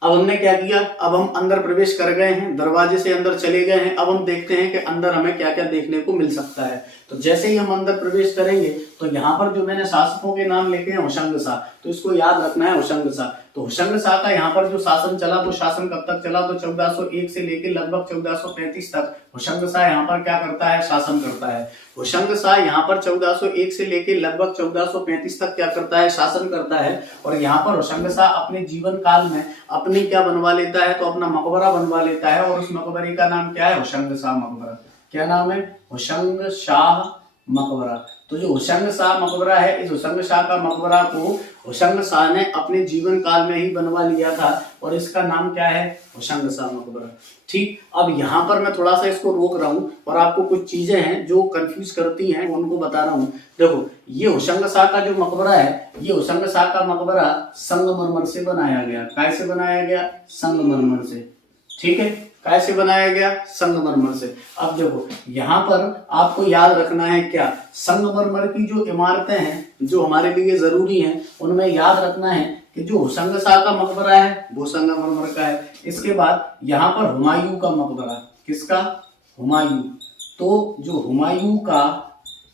अब हमने क्या किया? अब हम अंदर प्रवेश कर गए हैं, दरवाजे से अंदर चले गए हैं। अब हम देखते हैं कि अंदर हमें क्या क्या देखने को मिल सकता है। तो जैसे ही हम अंदर प्रवेश करेंगे तो यहाँ पर जो मैंने शासकों के नाम लिखे हैं होशंग शाह, तो इसको याद रखना है होशंग शाह। तो होशंग शाह का यहाँ पर जो शासन चला वो शासन कब तक चला? तो 1401 से लेकर लगभग 1435 तक होशंग शाह यहाँ पर क्या करता है? शासन करता है। होशंग शाह यहाँ पर 1401 से लेकर लगभग 1435 तक क्या करता है? शासन करता है। और यहाँ पर होशंग शाह अपने जीवन काल में अपनी क्या बनवा लेता है? तो अपना मकबरा बनवा लेता है। और उस मकबरे का नाम क्या है? होशंग शाह मकबरा। क्या नाम है? होशंग शाह मकबरा। तो जो होशंग शाह मकबरा है, इस होशंग शाह का मकबरा को होशंग शाह ने अपने जीवन काल में ही बनवा लिया था और इसका नाम क्या है? होशंग शाह मकबरा। ठीक। अब यहाँ पर मैं थोड़ा सा इसको रोक रहा हूँ और आपको कुछ चीजें हैं जो कंफ्यूज करती हैं उनको बता रहा हूँ। देखो, ये होशंग शाह का जो मकबरा है, ये होशंग शाह का मकबरा संगमरमर से बनाया गया। कैसे बनाया गया? संगमरमर से। ठीक है। कैसे बनाया गया? संगमरमर से। अब देखो, यहाँ पर आपको याद रखना है क्या? संगमरमर की जो इमारतें हैं जो हमारे लिए जरूरी हैं, उनमें याद रखना है कि जो होशंग शाह का मकबरा है वो संगमरमर का है। इसके बाद यहाँ पर हुमायूं का मकबरा। किसका? हुमायूं। तो जो हुमायूं का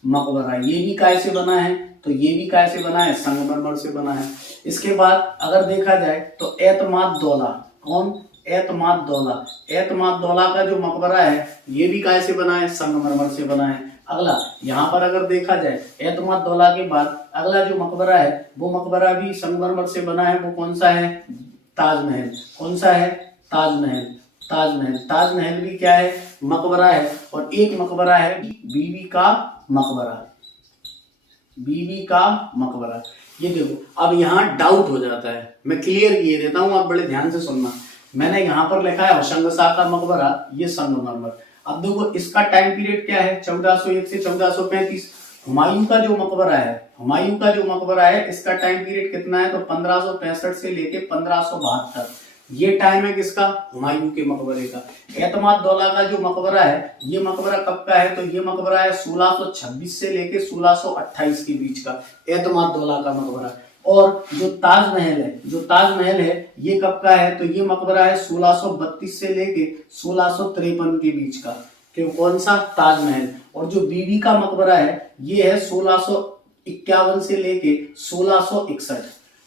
मकबरा। ये भी काय से बना है? तो ये भी काय से बना है? संगमरमर से बना है। इसके बाद अगर देखा जाए तो एतमाद दौला, कौन? एतमाद दौला। एतमाद दौला का जो मकबरा है ये भी काय से बना है? संगमरमर से बना है। अगला यहाँ पर अगर देखा जाए एतमाद दौला के बाद अगला जो मकबरा है वो मकबरा भी संगमरमर से बना है। वो कौन सा है? ताजमहल। कौन सा है? ताजमहल। ताजमहल। ताजमहल भी क्या है? मकबरा है। और एक मकबरा है बीबी का मकबरा। बीबी का मकबरा। ये देखो अब यहाँ डाउट हो जाता है, मैं क्लियर किए देता हूँ, आप बड़े ध्यान से सुनना। मैंने यहाँ पर लिखा है होशंग शाह का मकबरा, ये संगमरमर। अब देखो इसका टाइम पीरियड क्या है? 1401 से 1435। हुमायूं का जो मकबरा है, हुमायूं का जो मकबरा है इसका टाइम पीरियड कितना है? तो 1565 से लेके 1572। ये टाइम है किसका? हुमायूं के मकबरे का। एतमाद दौला का जो मकबरा है ये मकबरा कब का है? तो ये मकबरा है 1626 से लेके 1628 के बीच का एतमाद दौला का मकबरा। और जो ताजमहल है, जो ताजमहल है ये कब का है? तो ये मकबरा है 1632 से लेके 1653 के बीच का। क्यों? कौन सा? ताजमहल। और जो बीबी का मकबरा है ये है 1651 से लेके 1661।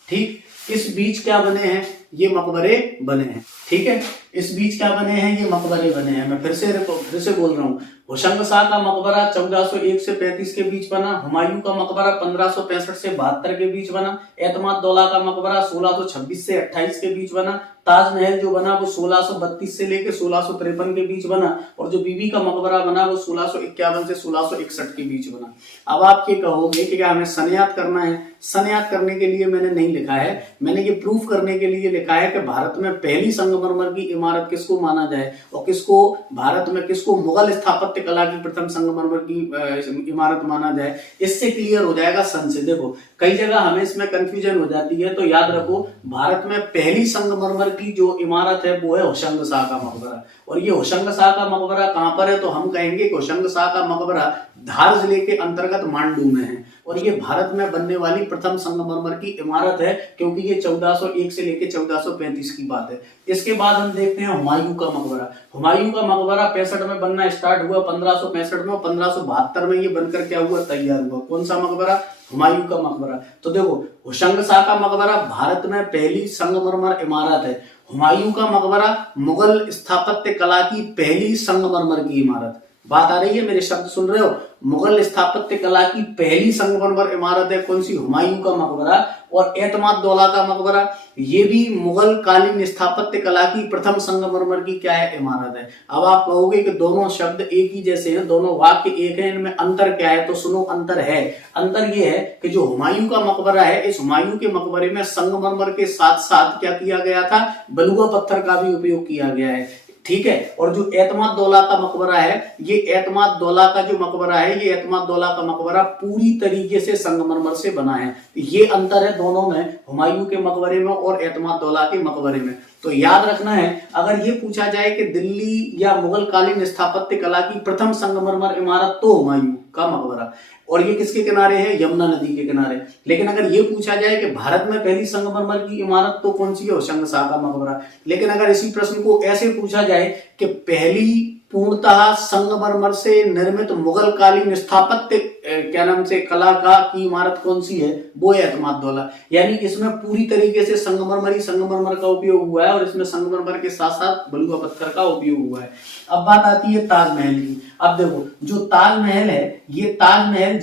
ठीक, इस बीच क्या बने हैं? ये मकबरे बने हैं। ठीक है, इस बीच क्या बने हैं? ये मकबरे बने हैं। मैं फिर से बोल रहा हूँ, होशंग शाह का मकबरा 1401 से 35 के बीच बना, हुमायूं का मकबरा 1565 से 72 के बीच बना, एतमाद दौला का मकबरा 1626 से 28 के बीच बना, ताजमहल जो बना वो 1632 से लेके 1653 के बीच बना, और जो बीबी का मकबरा बना वो 1651 से 1661 के बीच बना। अब आप ये कहोगे कि क्या हमें सन याद करना है? सन याद करने के लिए मैंने नहीं लिखा है, मैंने ये प्रूफ करने के लिए लिखा है कि भारत में पहली संगमरमर की इमारत किसको माना जाए और किसको भारत में किसको मुगल स्थापत्य कला की प्रथम संगमरमर की इमारत माना जाए। इससे क्लियर हो जाएगा सन से। देखो कई जगह हमें इसमें कंफ्यूजन हो जाती है, तो याद रखो भारत में पहली संगमरमर की जो इमारत है वो है होशंग शाह का मकबरा। और ये होशंग शाह का मकबरा कहां पर है? तो हम कहेंगे कि होशंग शाह का मकबरा धार जिले के अंतर्गत मांडू में है, और ये भारत में बनने वाली प्रथम संगमरमर की इमारत है, क्योंकि ये 1401 से लेके 1435 की बात है। इसके बाद हम देखते हैं हुमायूं का मकबरा। हुमायूं का मकबरा 65 में बनना स्टार्ट हुआ, 1565 में, 1572 में ये बनकर क्या हुआ? तैयार हुआ। कौन सा मकबरा? हुमायूं का मकबरा। तो देखो होशंग शाह का मकबरा भारत में पहली संगमरमर इमारत है, हुमायूं का मकबरा मुगल स्थापत्य कला की पहली संगमरमर की इमारत। बात आ रही है? मेरे शब्द सुन रहे हो? मुगल स्थापत्य कला की पहली संगमरमर इमारत है कौन सी? हुमायूं का मकबरा। और एतमाद दौला का मकबरा ये भी मुगल कालीन स्थापत्य कला की प्रथम संगमरमर की क्या है? इमारत है। अब आप कहोगे कि दोनों शब्द एक ही जैसे हैं, दोनों वाक्य एक है, इनमें अंतर क्या है? तो सुनो, अंतर है। अंतर ये है कि जो हुमायूं का मकबरा है, इस हुमायूं के मकबरे में संगमरमर के साथ साथ क्या किया गया था? बलुआ पत्थर का भी उपयोग किया गया है। ठीक है। और जो एतमाद दौला का मकबरा है, ये एतमाद दौला का जो मकबरा है, ये एतमाद दौला का मकबरा पूरी तरीके से संगमरमर से बना है। ये अंतर है दोनों में, हुमायूं के मकबरे में और एतमाद दौला के मकबरे में। तो याद रखना है, अगर ये पूछा जाए कि दिल्ली या मुगल कालीन स्थापत्य कला की प्रथम संगमरमर इमारत, तो हुमायूं का मकबरा। और ये किसके किनारे है? यमुना नदी के किनारे। लेकिन अगर ये पूछा जाए कि भारत में पहली संगमरमर की इमारत, तो कौन सी है? होशंग शाह का मकबरा। लेकिन अगर इसी प्रश्न को ऐसे पूछा जाए कि पहली पूर्णतः संगमरमर से निर्मित मुगल कालीन स्थापत्य क्या नाम से कला की इमारत कौन सी है? वो है एतमाद दौला। यानी इसमें पूरी तरीके से संगमरमर का उपयोग हुआ है, और इसमें संगमरमर के साथ साथ बलुआ पत्थर का उपयोग हुआ है। अब बात आती है ताजमहल की। अब देखो जो ताजमहल है, ये ताजमहल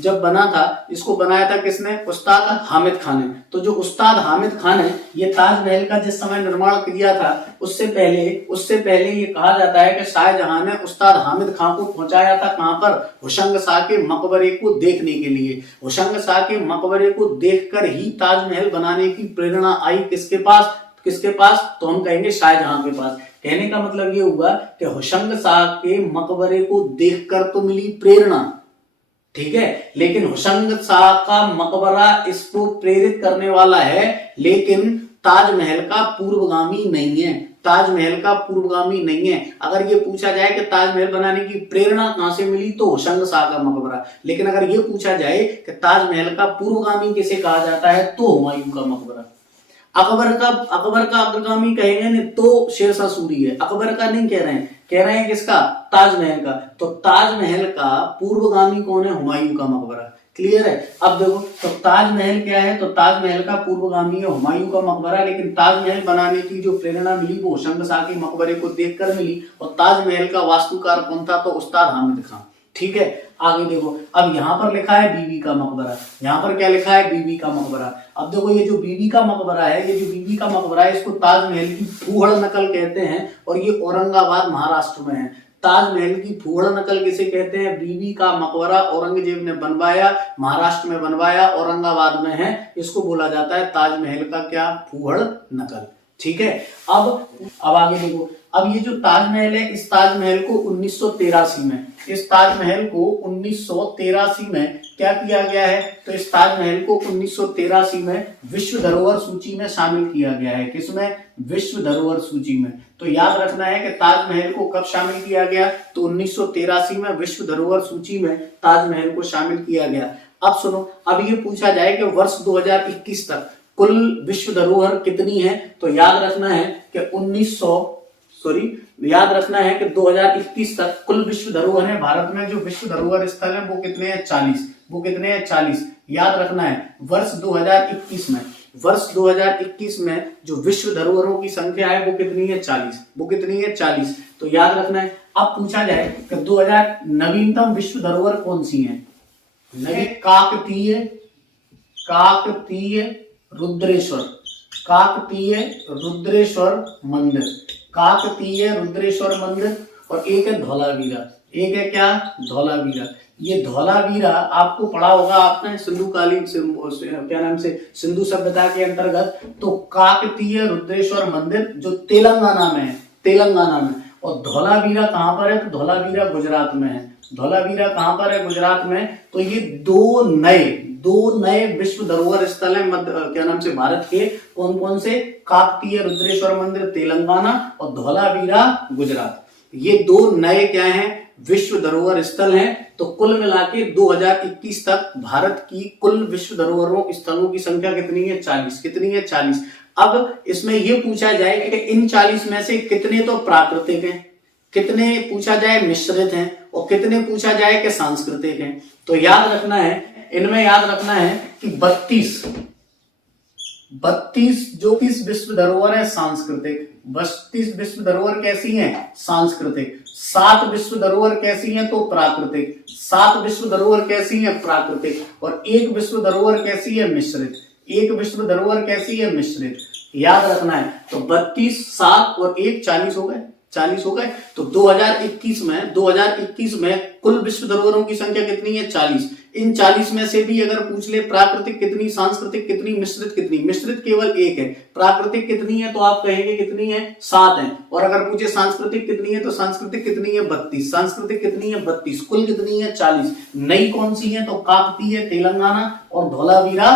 जब बना था, इसको बनाया था किसने? उस्ताद हामिद खान ने। तो जो उस्ताद हामिद खान है, ये ताजमहल का जिस समय निर्माण किया था, उससे पहले ये कहा जाता है कि शाहजहां ने उस्ताद हामिद खान को पहुंचाया था कहां पर? होशंग शाह के मकबरे को देखने के लिए। होशंग शाह के मकबरे को देखकर ही ताजमहल बनाने की प्रेरणा आई किसके पास? तो हम कहेंगे शाहजहां के पास। कहने का मतलब ये हुआ कि होशंग शाह के मकबरे को देखकर तो मिली प्रेरणा, ठीक है, लेकिन होशंग शाह का मकबरा इसको प्रेरित करने वाला है, लेकिन ताजमहल का पूर्वगामी नहीं है। ताजमहल का पूर्वगामी नहीं है। अगर ये पूछा जाए कि ताजमहल बनाने की प्रेरणा कहां से मिली, तो होशंग शाह का मकबरा। लेकिन अगर ये पूछा जाए कि ताजमहल का पूर्वगामी किसे कहा जाता है, तो हुमायूं का मकबरा। अकबर का अग्रगामी कहेंगे नहीं तो शेरशाह सूरी है, अकबर का नहीं कह रहे हैं, कह रहे हैं किसका, ताजमहल का। तो ताजमहल का पूर्वगामी कौन है, हुमायूं का मकबरा। क्लियर है। अब देखो तो ताजमहल क्या है, तो ताजमहल का पूर्वगामी है हुमायूं का मकबरा, लेकिन ताजमहल बनाने की जो प्रेरणा मिली वो होशंग शाह के मकबरे को देखकर मिली, और ताजमहल का वास्तुकार कौन था, तो उस्ताद हामिद खान। ठीक है, आगे देखो, अब यहाँ पर लिखा है बीबी का मकबरा, यहाँ पर क्या लिखा है, बीबी का मकबरा। अब देखो ये जो बीबी का मकबरा है, ये जो बीबी का मकबरा है, इसको ताजमहल की फूहड़ नकल कहते हैं, और ये औरंगाबाद महाराष्ट्र में है। ताजमहल की फूहड़ नकल किसे कहते हैं, बीबी का मकबरा औरंगजेब ने बनवाया, महाराष्ट्र में बनवाया, औरंगाबाद में है, इसको बोला जाता है ताजमहल का क्या, फूहड़ नकल। ठीक है, अब आगे देखो, अब ये जो ताजमहल है, इस ताजमहल को 1983 में, इस ताजमहल को 1983 में क्या किया गया है, तो इस ताजमहल को 1983 में विश्व धरोहर सूची में शामिल किया गया है। किसमें, विश्व धरोहर सूची में। तो याद रखना है कि ताजमहल को कब शामिल किया गया, तो 1983 में विश्व धरोहर सूची में ताजमहल को शामिल किया गया। अब सुनो, अब ये पूछा जाए कि वर्ष 2021 तक कुल विश्व धरोहर कितनी है, तो याद रखना है कि याद रखना है कि 2021 तक कुल विश्व धरोहर है भारत में, जो विश्व धरोहर स्थल है वो कितने हैं, 40। वो कितने हैं, 40। याद रखना है वर्ष 2021 में, वर्ष 2021 में जो विश्व धरोहरों की संख्या है वो कितनी है, 40। वो कितनी है, 40। तो याद रखना है। अब पूछा जाए कि 2000 नवीनतम विश्व धरोहर कौन सी है, काकतीय रुद्रेश्वर, काकतीय रुद्रेश्वर मंदिर, काकतीय रुद्रेश्वर मंदिर, और एक है धौलावीरा। एक है क्या, धौलावीरा। ये धौलावीरा आपको पढ़ा होगा आपने सिंधुकालीन क्या नाम से, सिंधु सभ्यता के अंतर्गत। तो काकतीय रुद्रेश्वर मंदिर जो तेलंगाना में है, तेलंगाना में। और धौलावीरा कहां पर है, तो धौलावीरा गुजरात में है। धौलावीरा कहां पर है, गुजरात में। तो ये दो नए विश्व धरोहर स्थल है क्या नाम से, भारत के। कौन कौन से, काकतीय रुद्रेश्वर मंदिर तेलंगाना और धौलावीरा गुजरात। ये दो नए क्या हैं, विश्व धरोहर स्थल हैं। तो कुल मिला के 2021 तक भारत की कुल विश्व धरोहरों स्थलों की संख्या कितनी है, 40। कितनी है, 40। अब इसमें यह पूछा जाए कि इन 40 में से कितने तो प्राकृतिक हैं, कितने पूछा जाए मिश्रित हैं, और कितने पूछा जाए कि सांस्कृतिक हैं। तो याद रखना है, इनमें याद रखना है कि 32 जो किस विश्व धरोहर है, सांस्कृतिक। 32 विश्व धरोहर कैसी हैं, सांस्कृतिक। 7 विश्व धरोहर कैसी हैं, तो प्राकृतिक। 7 विश्व धरोहर कैसी हैं, प्राकृतिक। और 1 विश्व धरोहर कैसी है, मिश्रित। 1 विश्व धरोहर कैसी है, मिश्रित। याद रखना है। तो 32, 7 और 1 40 हो गए, 40 हो गए। तो 2021 में कुल विश्व धरोहरों की संख्या कितनी है, 40। इन 40 में से भी अगर पूछ ले प्राकृतिक कितनी, सांस्कृतिक कितनी, मिश्रित कितनी, मिश्रित केवल 1 है। प्राकृतिक कितनी है, तो आप कहेंगे कितनी है, 7 है। और अगर पूछे सांस्कृतिक कितनी है, तो सांस्कृतिक कितनी है, 32। सांस्कृतिक कितनी है, 32। कुल कितनी है, 40। नई कौन सी है, तो काकतीय तेलंगाना और धौलावीरा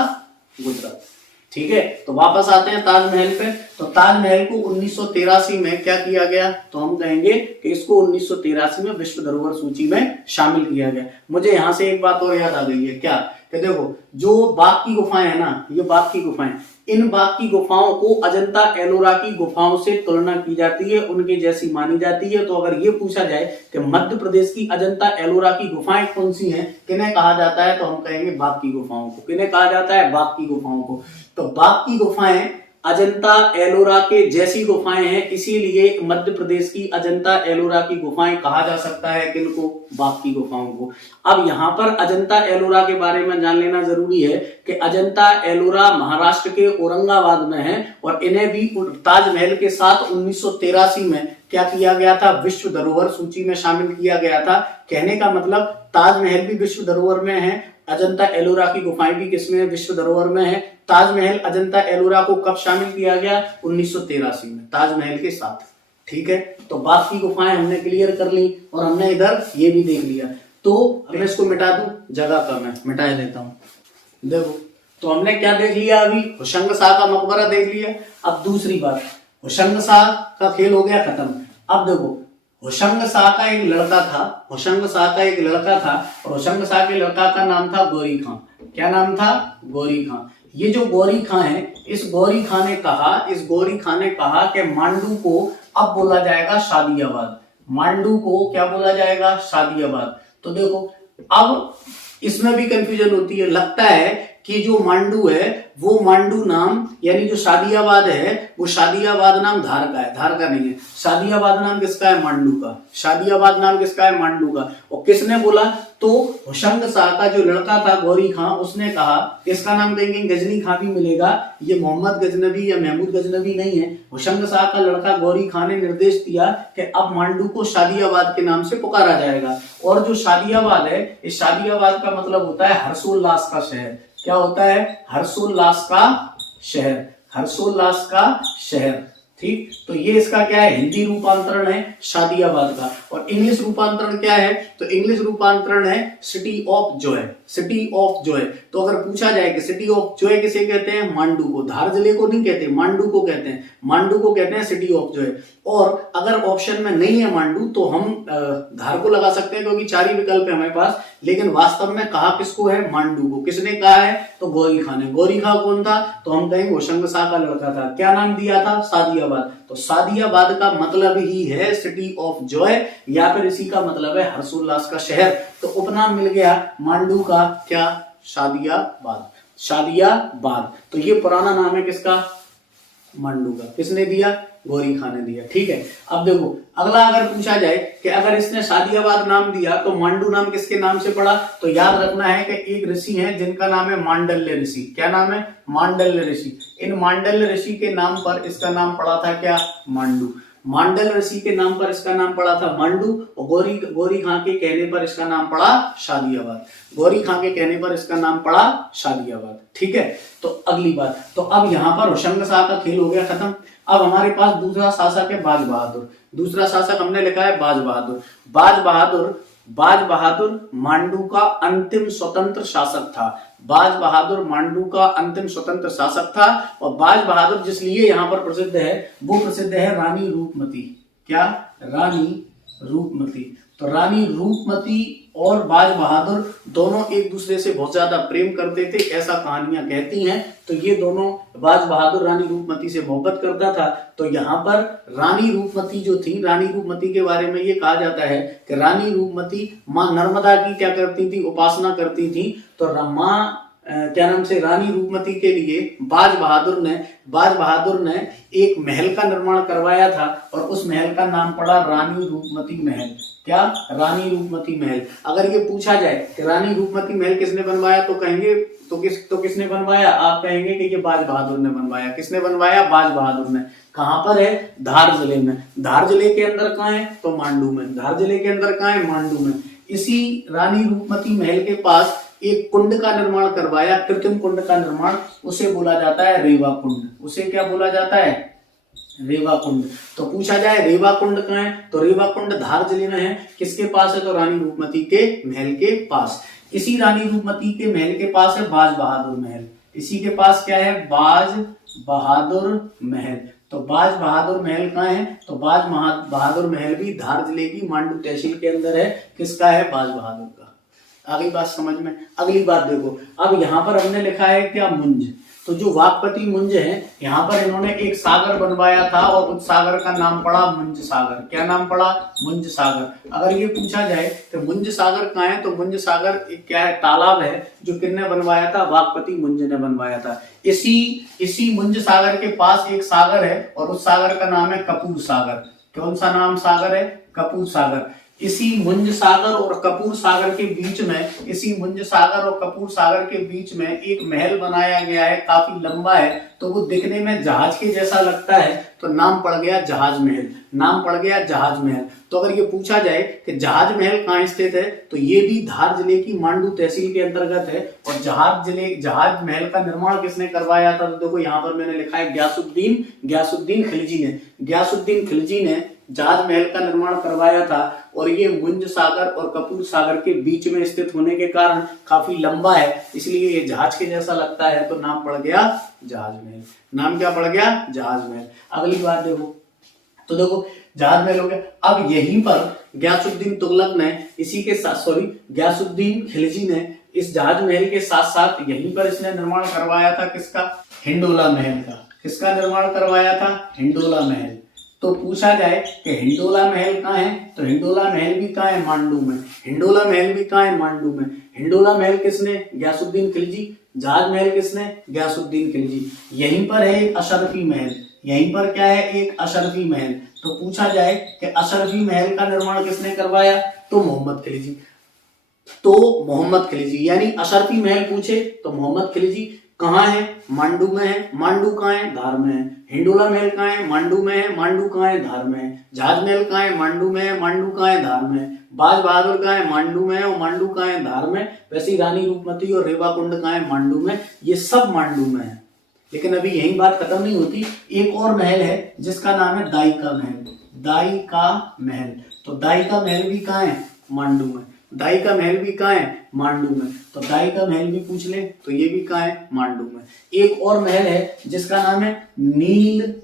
गुजरात। ठीक है, तो वापस आते हैं ताजमहल पे। तो ताजमहल को 1983 में क्या किया गया, तो हम कहेंगे कि इसको 1983 में विश्व धरोहर सूची में शामिल किया गया। मुझे यहां से एक बात और याद आ गई है, क्या कि देखो जो बाघ की गुफाएं है ना, ये बाघ की गुफाएं, इन बाघ की गुफाओं को अजंता एलोरा की गुफाओं से तुलना की जाती है, उनके जैसी मानी जाती है। तो अगर ये पूछा जाए कि मध्य प्रदेश की अजंता एलोरा की गुफाएं कौन सी हैं, किन्हें कहा जाता है, तो हम कहेंगे बाघ की गुफाओं को। किन्हें कहा जाता है, बाघ की गुफाओं को। तो बाघ की गुफाएं अजंता एलोरा के जैसी गुफाएं हैं, इसीलिए मध्य प्रदेश की अजंता एलोरा की गुफाएं कहा जा सकता है किनको, बाघ की गुफाओं को। अब यहाँ पर अजंता एलोरा के बारे में जान लेना जरूरी है कि अजंता एलोरा महाराष्ट्र के औरंगाबाद में है, और इन्हें भी ताजमहल के साथ 1983 में क्या किया गया था, विश्व धरोहर सूची में शामिल किया गया था। कहने का मतलब ताजमहल भी विश्व धरोहर में है, अजंता एलोरा की गुफाएं भी किसमें, विश्व धरोहर में है। ताजमहल अजंता एलोरा को कब शामिल किया गया, 1983 में, ताजमहल के साथ। ठीक है, तो बाघ की गुफाएं हमने क्लियर कर ली, और हमने इधर ये भी देख लिया। तो मैं इसको मिटा दूं, जगह कम है, मिटा देता हूं। देखो तो हमने क्या देख लिया, अभी होशंग शाह का मकबरा देख लिया। अब दूसरी बात, होशंग शाह का खेल हो गया खत्म। अब देखो होशंग शाह का एक लड़का था, होशंग शाह का एक लड़का था, और होशंग शाह के लड़का का नाम था गौरी खां। क्या नाम था, गौरी खां। ये जो गौरी खां है, इस गौरी खां ने कहा कि मांडू को अब बोला जाएगा शादियाबाद। मांडू को क्या बोला जाएगा? शादियाबाद। तो देखो अब इसमें भी कंफ्यूजन होती है, लगता है कि जो मांडू है वो मांडू नाम यानी जो शादियाबाद है वो शादियाबाद नाम धार का है, धार का नहीं है। शादियाबाद नाम किसका है? मांडू का। शादियाबाद नाम किसका है? मांडू का। और किसने बोला? तो होशंग शाह का जो लड़का था गौरी खां, उसने कहा। इसका नाम कहेंगे गजनी खां भी मिलेगा, ये मोहम्मद गजनबी या महमूद गजनबी नहीं है। होशंग शाह का लड़का गौरी खां ने निर्देश दिया कि अब मांडू को शादियाबाद के नाम से पुकारा जाएगा। और जो शादियाबाद है, इस शादियाबाद का मतलब होता है हर्षोल्लास का शहर। क्या होता है? हर्षोल्लास का शहर, हर्षोल्लास का शहर। ठीक, तो ये इसका क्या है? हिंदी रूपांतरण है शादियाबाद का। और इंग्लिश रूपांतरण क्या है? तो इंग्लिश रूपांतरण है city of Joy, city of Joy. तो अगर पूछा जाए कि सिटी ऑफ जॉय किसे कहते हैं? मांडू को। धार जिले को नहीं कहते, मांडू को कहते हैं। मांडू को कहते हैं सिटी ऑफ जॉय। और अगर ऑप्शन में नहीं है मांडू तो हम धार को लगा सकते हैं, क्योंकि 4 ही विकल्प है हमारे पास। लेकिन वास्तव में कहा किसको है? मांडू को। किसने कहा है? तो गौरी खां ने। गौरी खां कौन था? तो हम कहेंगे होशंग शाह का लड़का था। क्या नाम दिया था? शादियाबाद। तो शादियाबाद का मतलब ही है सिटी ऑफ जॉय, या फिर इसी का मतलब है हर्षोल्लास का शहर। तो उपनाम मिल गया मांडू का, क्या? शादियाबाद। शादियाबाद। तो ये पुराना नाम है किसका? मांडू का। किसने दिया? गौरी खां ने दिया। ठीक है, अब देखो अगला अगर पूछा जाए कि अगर इसने शादियाबाद नाम दिया तो मांडू नाम किसके नाम से पड़ा? तो याद रखना है कि एक ऋषि है जिनका नाम है मांडल्य ऋषि। क्या नाम है? मांडल्य ऋषि। इन मांडल्य ऋषि के नाम पर इसका नाम पड़ा था क्या? मांडू। मांडल ऋषि के नाम पर इसका नाम पड़ा था मांडू। और गौरी खां के कहने पर इसका नाम पड़ा शादियाबाद। गौरी खां के कहने पर इसका नाम पड़ा शादियाबाद। ठीक है, तो अगली बात, तो अब यहाँ पर होशंग शाह का खेल हो गया खत्म। अब हमारे पास दूसरा शासक है बाज बहादुर। दूसरा शासक हमने लिखा है बाज बहादुर। बाज बहादुर मांडू का अंतिम स्वतंत्र शासक था। बाज बहादुर मांडू का अंतिम स्वतंत्र शासक था। और बाज बहादुर जिस लिए यहाँ पर प्रसिद्ध है वो प्रसिद्ध है रानी रूपमती। क्या? रानी रूपमती। तो रानी रूपमती और बाज बहादुर दोनों एक दूसरे से बहुत ज्यादा प्रेम करते थे, ऐसा कहानियां कहती हैं। तो ये दोनों, बाज बहादुर रानी रूपमती से मोहब्बत करता था। तो यहाँ पर रानी रूपमती जो थी, रानी रूपमती के बारे में ये कहा जाता है कि रानी रूपमती माँ नर्मदा की क्या करती थी? उपासना करती थी। तो माँ क्या नाम से रानी रूपमती के लिए बाज बहादुर ने एक महल का निर्माण करवाया था। और उस महल का नाम पड़ा रानी रूपमती महल। क्या? रानी रूपमती महल। अगर ये पूछा जाए कि रानी रूपमती महल किसने बनवाया तो कहेंगे किसने बनवाया? आप कहेंगे कि ये बाज बहादुर ने बनवाया। किसने बनवाया? बाज बहादुर ने। कहां पर है? धार जिले में। धार जिले के अंदर कहां है? तो मांडू में। धार जिले के अंदर कहां है? मांडू में। इसी रानी रूपमती महल के पास एक कुंड का निर्माण करवाया, कृत्रिम कुंड का निर्माण। उसे बोला जाता है रेवा कुंड। उसे क्या बोला जाता है? रेवा कुंड। तो पूछा जाए रेवा कुंड कहाँ है? तो रेवा कुंड धार जिले में है। किसके पास है? तो रानी रूपमती के महल के पास। इसी रानी रूपमती के महल के पास है बाज बहादुर महल। इसी के पास क्या है? बाज बहादुर महल। तो बाज बहादुर महल कहाँ है? तो बाज बहादुर महल भी धार जिले की मांडू तहसील के अंदर है। किसका है? बाज बहादुर का। आगे बात समझ में। अगली बात देखो, अब यहाँ पर हमने लिखा है क्या? मुंज। तो जो वाकपति मुंज है, यहाँ पर इन्होंने एक सागर बनवाया था और उस सागर का नाम पड़ा मुंज सागर। क्या नाम पड़ा? मुंज सागर। अगर ये पूछा जाए तो मुंज सागर कहाँ है? तो मुंज सागर एक क्या है? तालाब है जो किसने बनवाया था? वाकपति मुंज ने बनवाया था। इसी मुंज सागर के पास एक सागर है और उस सागर का नाम है कपूर सागर। कौन सा नाम सागर है? कपूर सागर। इसी मुंज सागर और कपूर सागर के बीच में, इसी मुंज सागर और कपूर सागर के बीच में एक महल बनाया गया है, काफी लंबा है। तो वो दिखने में जहाज के जैसा लगता है, तो नाम पड़ गया जहाज महल। नाम पड़ गया जहाज महल। तो अगर ये पूछा जाए कि जहाज महल कहाँ स्थित है, तो ये भी धार जिले की मांडू तहसील के अंतर्गत है। और जहाज महल का निर्माण किसने करवाया था? तो देखो यहाँ पर मैंने लिखा है गयासुद्दीन खिलजी ने। गयासुद्दीन खिलजी ने जहाज महल का निर्माण करवाया था। और ये मुंज सागर और कपूर सागर के बीच में स्थित होने के कारण काफी लंबा है, इसलिए ये जहाज के जैसा लगता है। तो नाम पड़ गया जहाज महल। नाम क्या पड़ गया? जहाज महल। अगली बात देखो, तो देखो जहाज महल हो गया। अब यहीं पर गयासुद्दीन खिलजी ने इस जहाज महल के साथ साथ यहीं पर इसने निर्माण करवाया था किसका? हिंडोला महल का। किसका निर्माण करवाया था? हिंडोला महल। तो पूछा जाए कि हिंडोला महल कहाँ है, तो हिंडोला महल भी कहाँ है? मांडू में। हिंडोला महल भी कहाँ है? मांडू में। हिंडोला महल किसने? गयासुद्दीन खिलजी। जहाज महल किसने? गयासुद्दीन खिलजी। यहीं पर है एक अशरफी महल। यहीं पर क्या है? एक अशरफी महल। तो पूछा जाए कि अशरफी महल का निर्माण किसने करवाया? तो मोहम्मद खिलजी। तो मोहम्मद खिलजी, यानी अशरफी महल पूछे तो मोहम्मद खिलजी। कहाँ है? मांडू में है। मांडू कहाँ है? धार में है। हिंडोला महल कहाँ है? मांडू में है। मांडू कहाँ है? धार में है। जहाज महल कहाँ है? मांडू में है। मांडू कहाँ है? धार में है। बाज बहादुर कहाँ है? मांडू में है। और मांडू कहाँ है? धार में। वैसे ही रानी रूपमती और रेवा कुंड कहाँ है? मांडू में। ये सब मांडू में है। लेकिन अभी यही बात खत्म नहीं होती, एक और महल है जिसका नाम है दाई का महल। दाई का महल। तो दाई का महल भी कहाँ है? मांडू में। दाई का महल भी कहाँ है? मांडू में। तो दाई का महल भी पूछ ले तो ये भी कहाँ है? मांडू में। एक और महल है जिसका नाम है नीलकंठेश्वर।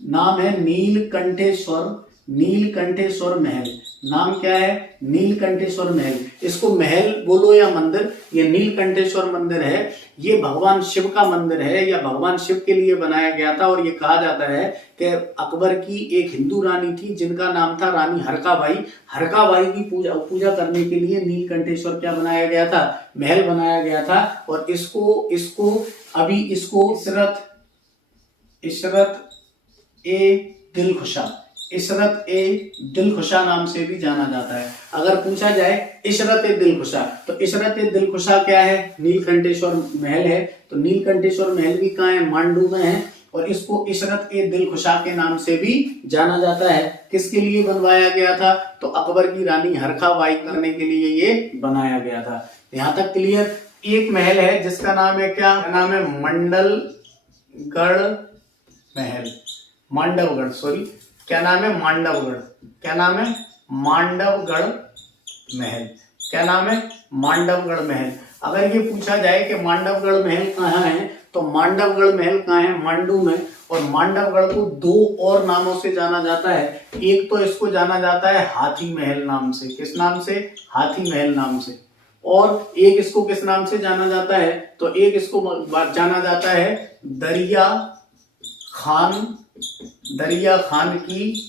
नाम है नीलकंठेश्वर। नीलकंठेश्वर महल। नाम क्या है? नीलकंठेश्वर महल। इसको महल बोलो या मंदिर, ये नीलकंठेश्वर मंदिर है। ये भगवान शिव का मंदिर है, या भगवान शिव के लिए बनाया गया था। और ये कहा जाता है कि अकबर की एक हिंदू रानी थी जिनका नाम था रानी हरकाबाई। हरकाबाई की पूजा करने के लिए नीलकंठेश्वर क्या बनाया गया था? महल बनाया गया था। और इसको अभी इशरत ए दिलखुशा, इशरत ए दिलखुशा नाम से भी जाना जाता है। अगर पूछा जाए इशरत ए दिलखुशा, तो इशरत ए दिलखुशा क्या है? नीलकंठेश्वर महल है। तो नीलकंठेश्वर महल भी कहाँ है? मांडू में है। और इसको इशरत ए दिलखुशा के नाम से भी जाना जाता है। किसके लिए बनवाया गया था? तो अकबर की रानी हरकाबाई करने के लिए ये बनाया गया था। यहाँ तक क्लियर। एक महल है जिसका नाम है क्या? नाम है मंडलगढ़ महल। मांडवगढ़, सॉरी, क्या नाम है? मांडवगढ़। क्या नाम है? मांडवगढ़ महल। क्या नाम है? मांडवगढ़ महल। अगर ये पूछा जाए कि मांडवगढ़ महल कहाँ है, तो मांडवगढ़ महल कहाँ है? मांडू में। और मांडवगढ़ को दो और नामों से जाना जाता है। एक तो इसको जाना जाता है हाथी महल नाम से। किस नाम से? हाथी महल नाम से। और एक इसको किस नाम से जाना जाता है? तो एक इसको जाना जाता है दरिया खान की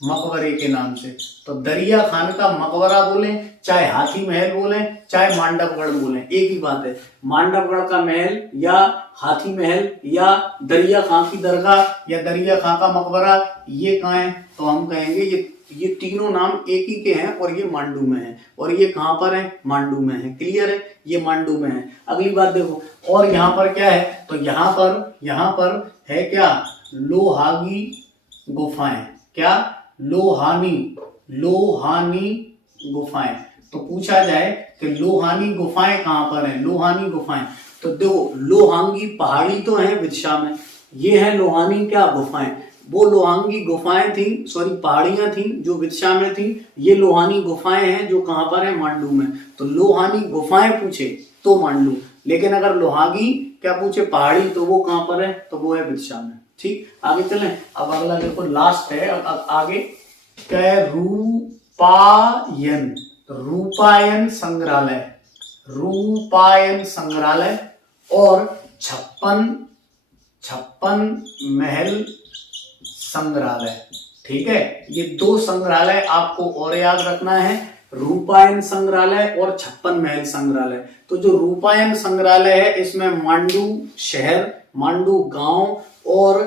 मकबरे के नाम से। तो दरिया खान का मकबरा बोले, चाहे हाथी महल बोले, चाहे मांडवगढ़ बोले, एक ही बात है। मांडवगढ़ का महल या हाथी महल या दरिया खां की दरगाह या दरिया खां का मकबरा, ये कहाँ है? तो हम कहेंगे ये तीनों नाम एक ही के हैं और ये मांडू में है। और ये कहाँ पर है? मांडू में है। क्लियर है? ये मांडू में है। अगली बात देखो, और यहाँ पर क्या है? तो यहाँ पर है क्या? लोहानी गुफाएं। क्या? लोहानी गुफाएं। तो पूछा जाए कि लोहानी गुफाएं कहाँ पर है? लोहानी गुफाएं, तो देखो लोहांगी पहाड़ी तो है विदिशा में, ये है लोहानी क्या? गुफाएं। वो लोहांगी गुफाएं थी, सॉरी पहाड़ियां थी जो विदिशा में थी। ये लोहानी गुफाएं हैं जो कहाँ पर है? मांडू में। तो लोहानी गुफाएं पूछे तो मांडू, लेकिन अगर लोहांगी क्या पूछे पहाड़ी, तो वो कहाँ पर है? तो वो है विदिशा में। ठीक, आगे चलें। अब अगला देखो, लास्ट है। अब आगे क्या है? रूपायन संग्रहालय और छप्पन महल संग्रहालय। ठीक है, ये दो संग्रहालय आपको और याद रखना है, रूपायन संग्रहालय और छप्पन महल संग्रहालय। तो जो रूपायन संग्रहालय है इसमें मांडू शहर, मांडू गांव और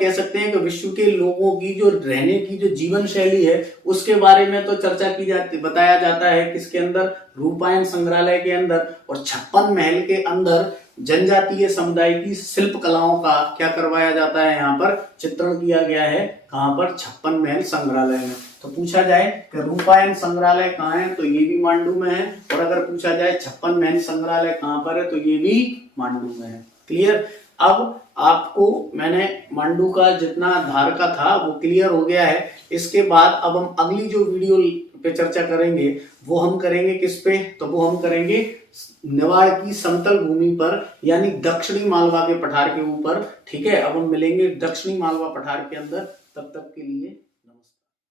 कह सकते हैं कि विश्व के लोगों की जो रहने की जो जीवन शैली है उसके बारे में तो चर्चा की जाती, बताया जाता है। किसके अंदर? रूपायन संग्रहालय के अंदर। और छप्पन महल के अंदर जनजातीय समुदाय की शिल्प कलाओं का क्या करवाया जाता है? यहाँ पर चित्रण किया गया है। कहाँ पर? छप्पन महल संग्रहालय में। तो पूछा जाए कि रूपायन संग्रहालय कहाँ है, तो ये भी मांडू में है। और अगर पूछा जाए छप्पन महल संग्रहालय कहाँ पर है, तो ये भी मांडू में है। क्लियर? अब आपको मैंने मांडू का जितना धार का था वो क्लियर हो गया है। इसके बाद अब हम अगली जो वीडियो पे चर्चा करेंगे वो हम करेंगे किस पे? तो वो हम करेंगे मेवाड़ की समतल भूमि पर, यानी दक्षिणी मालवा के पठार के ऊपर। ठीक है, अब हम मिलेंगे दक्षिणी मालवा पठार के अंदर। तब तक के लिए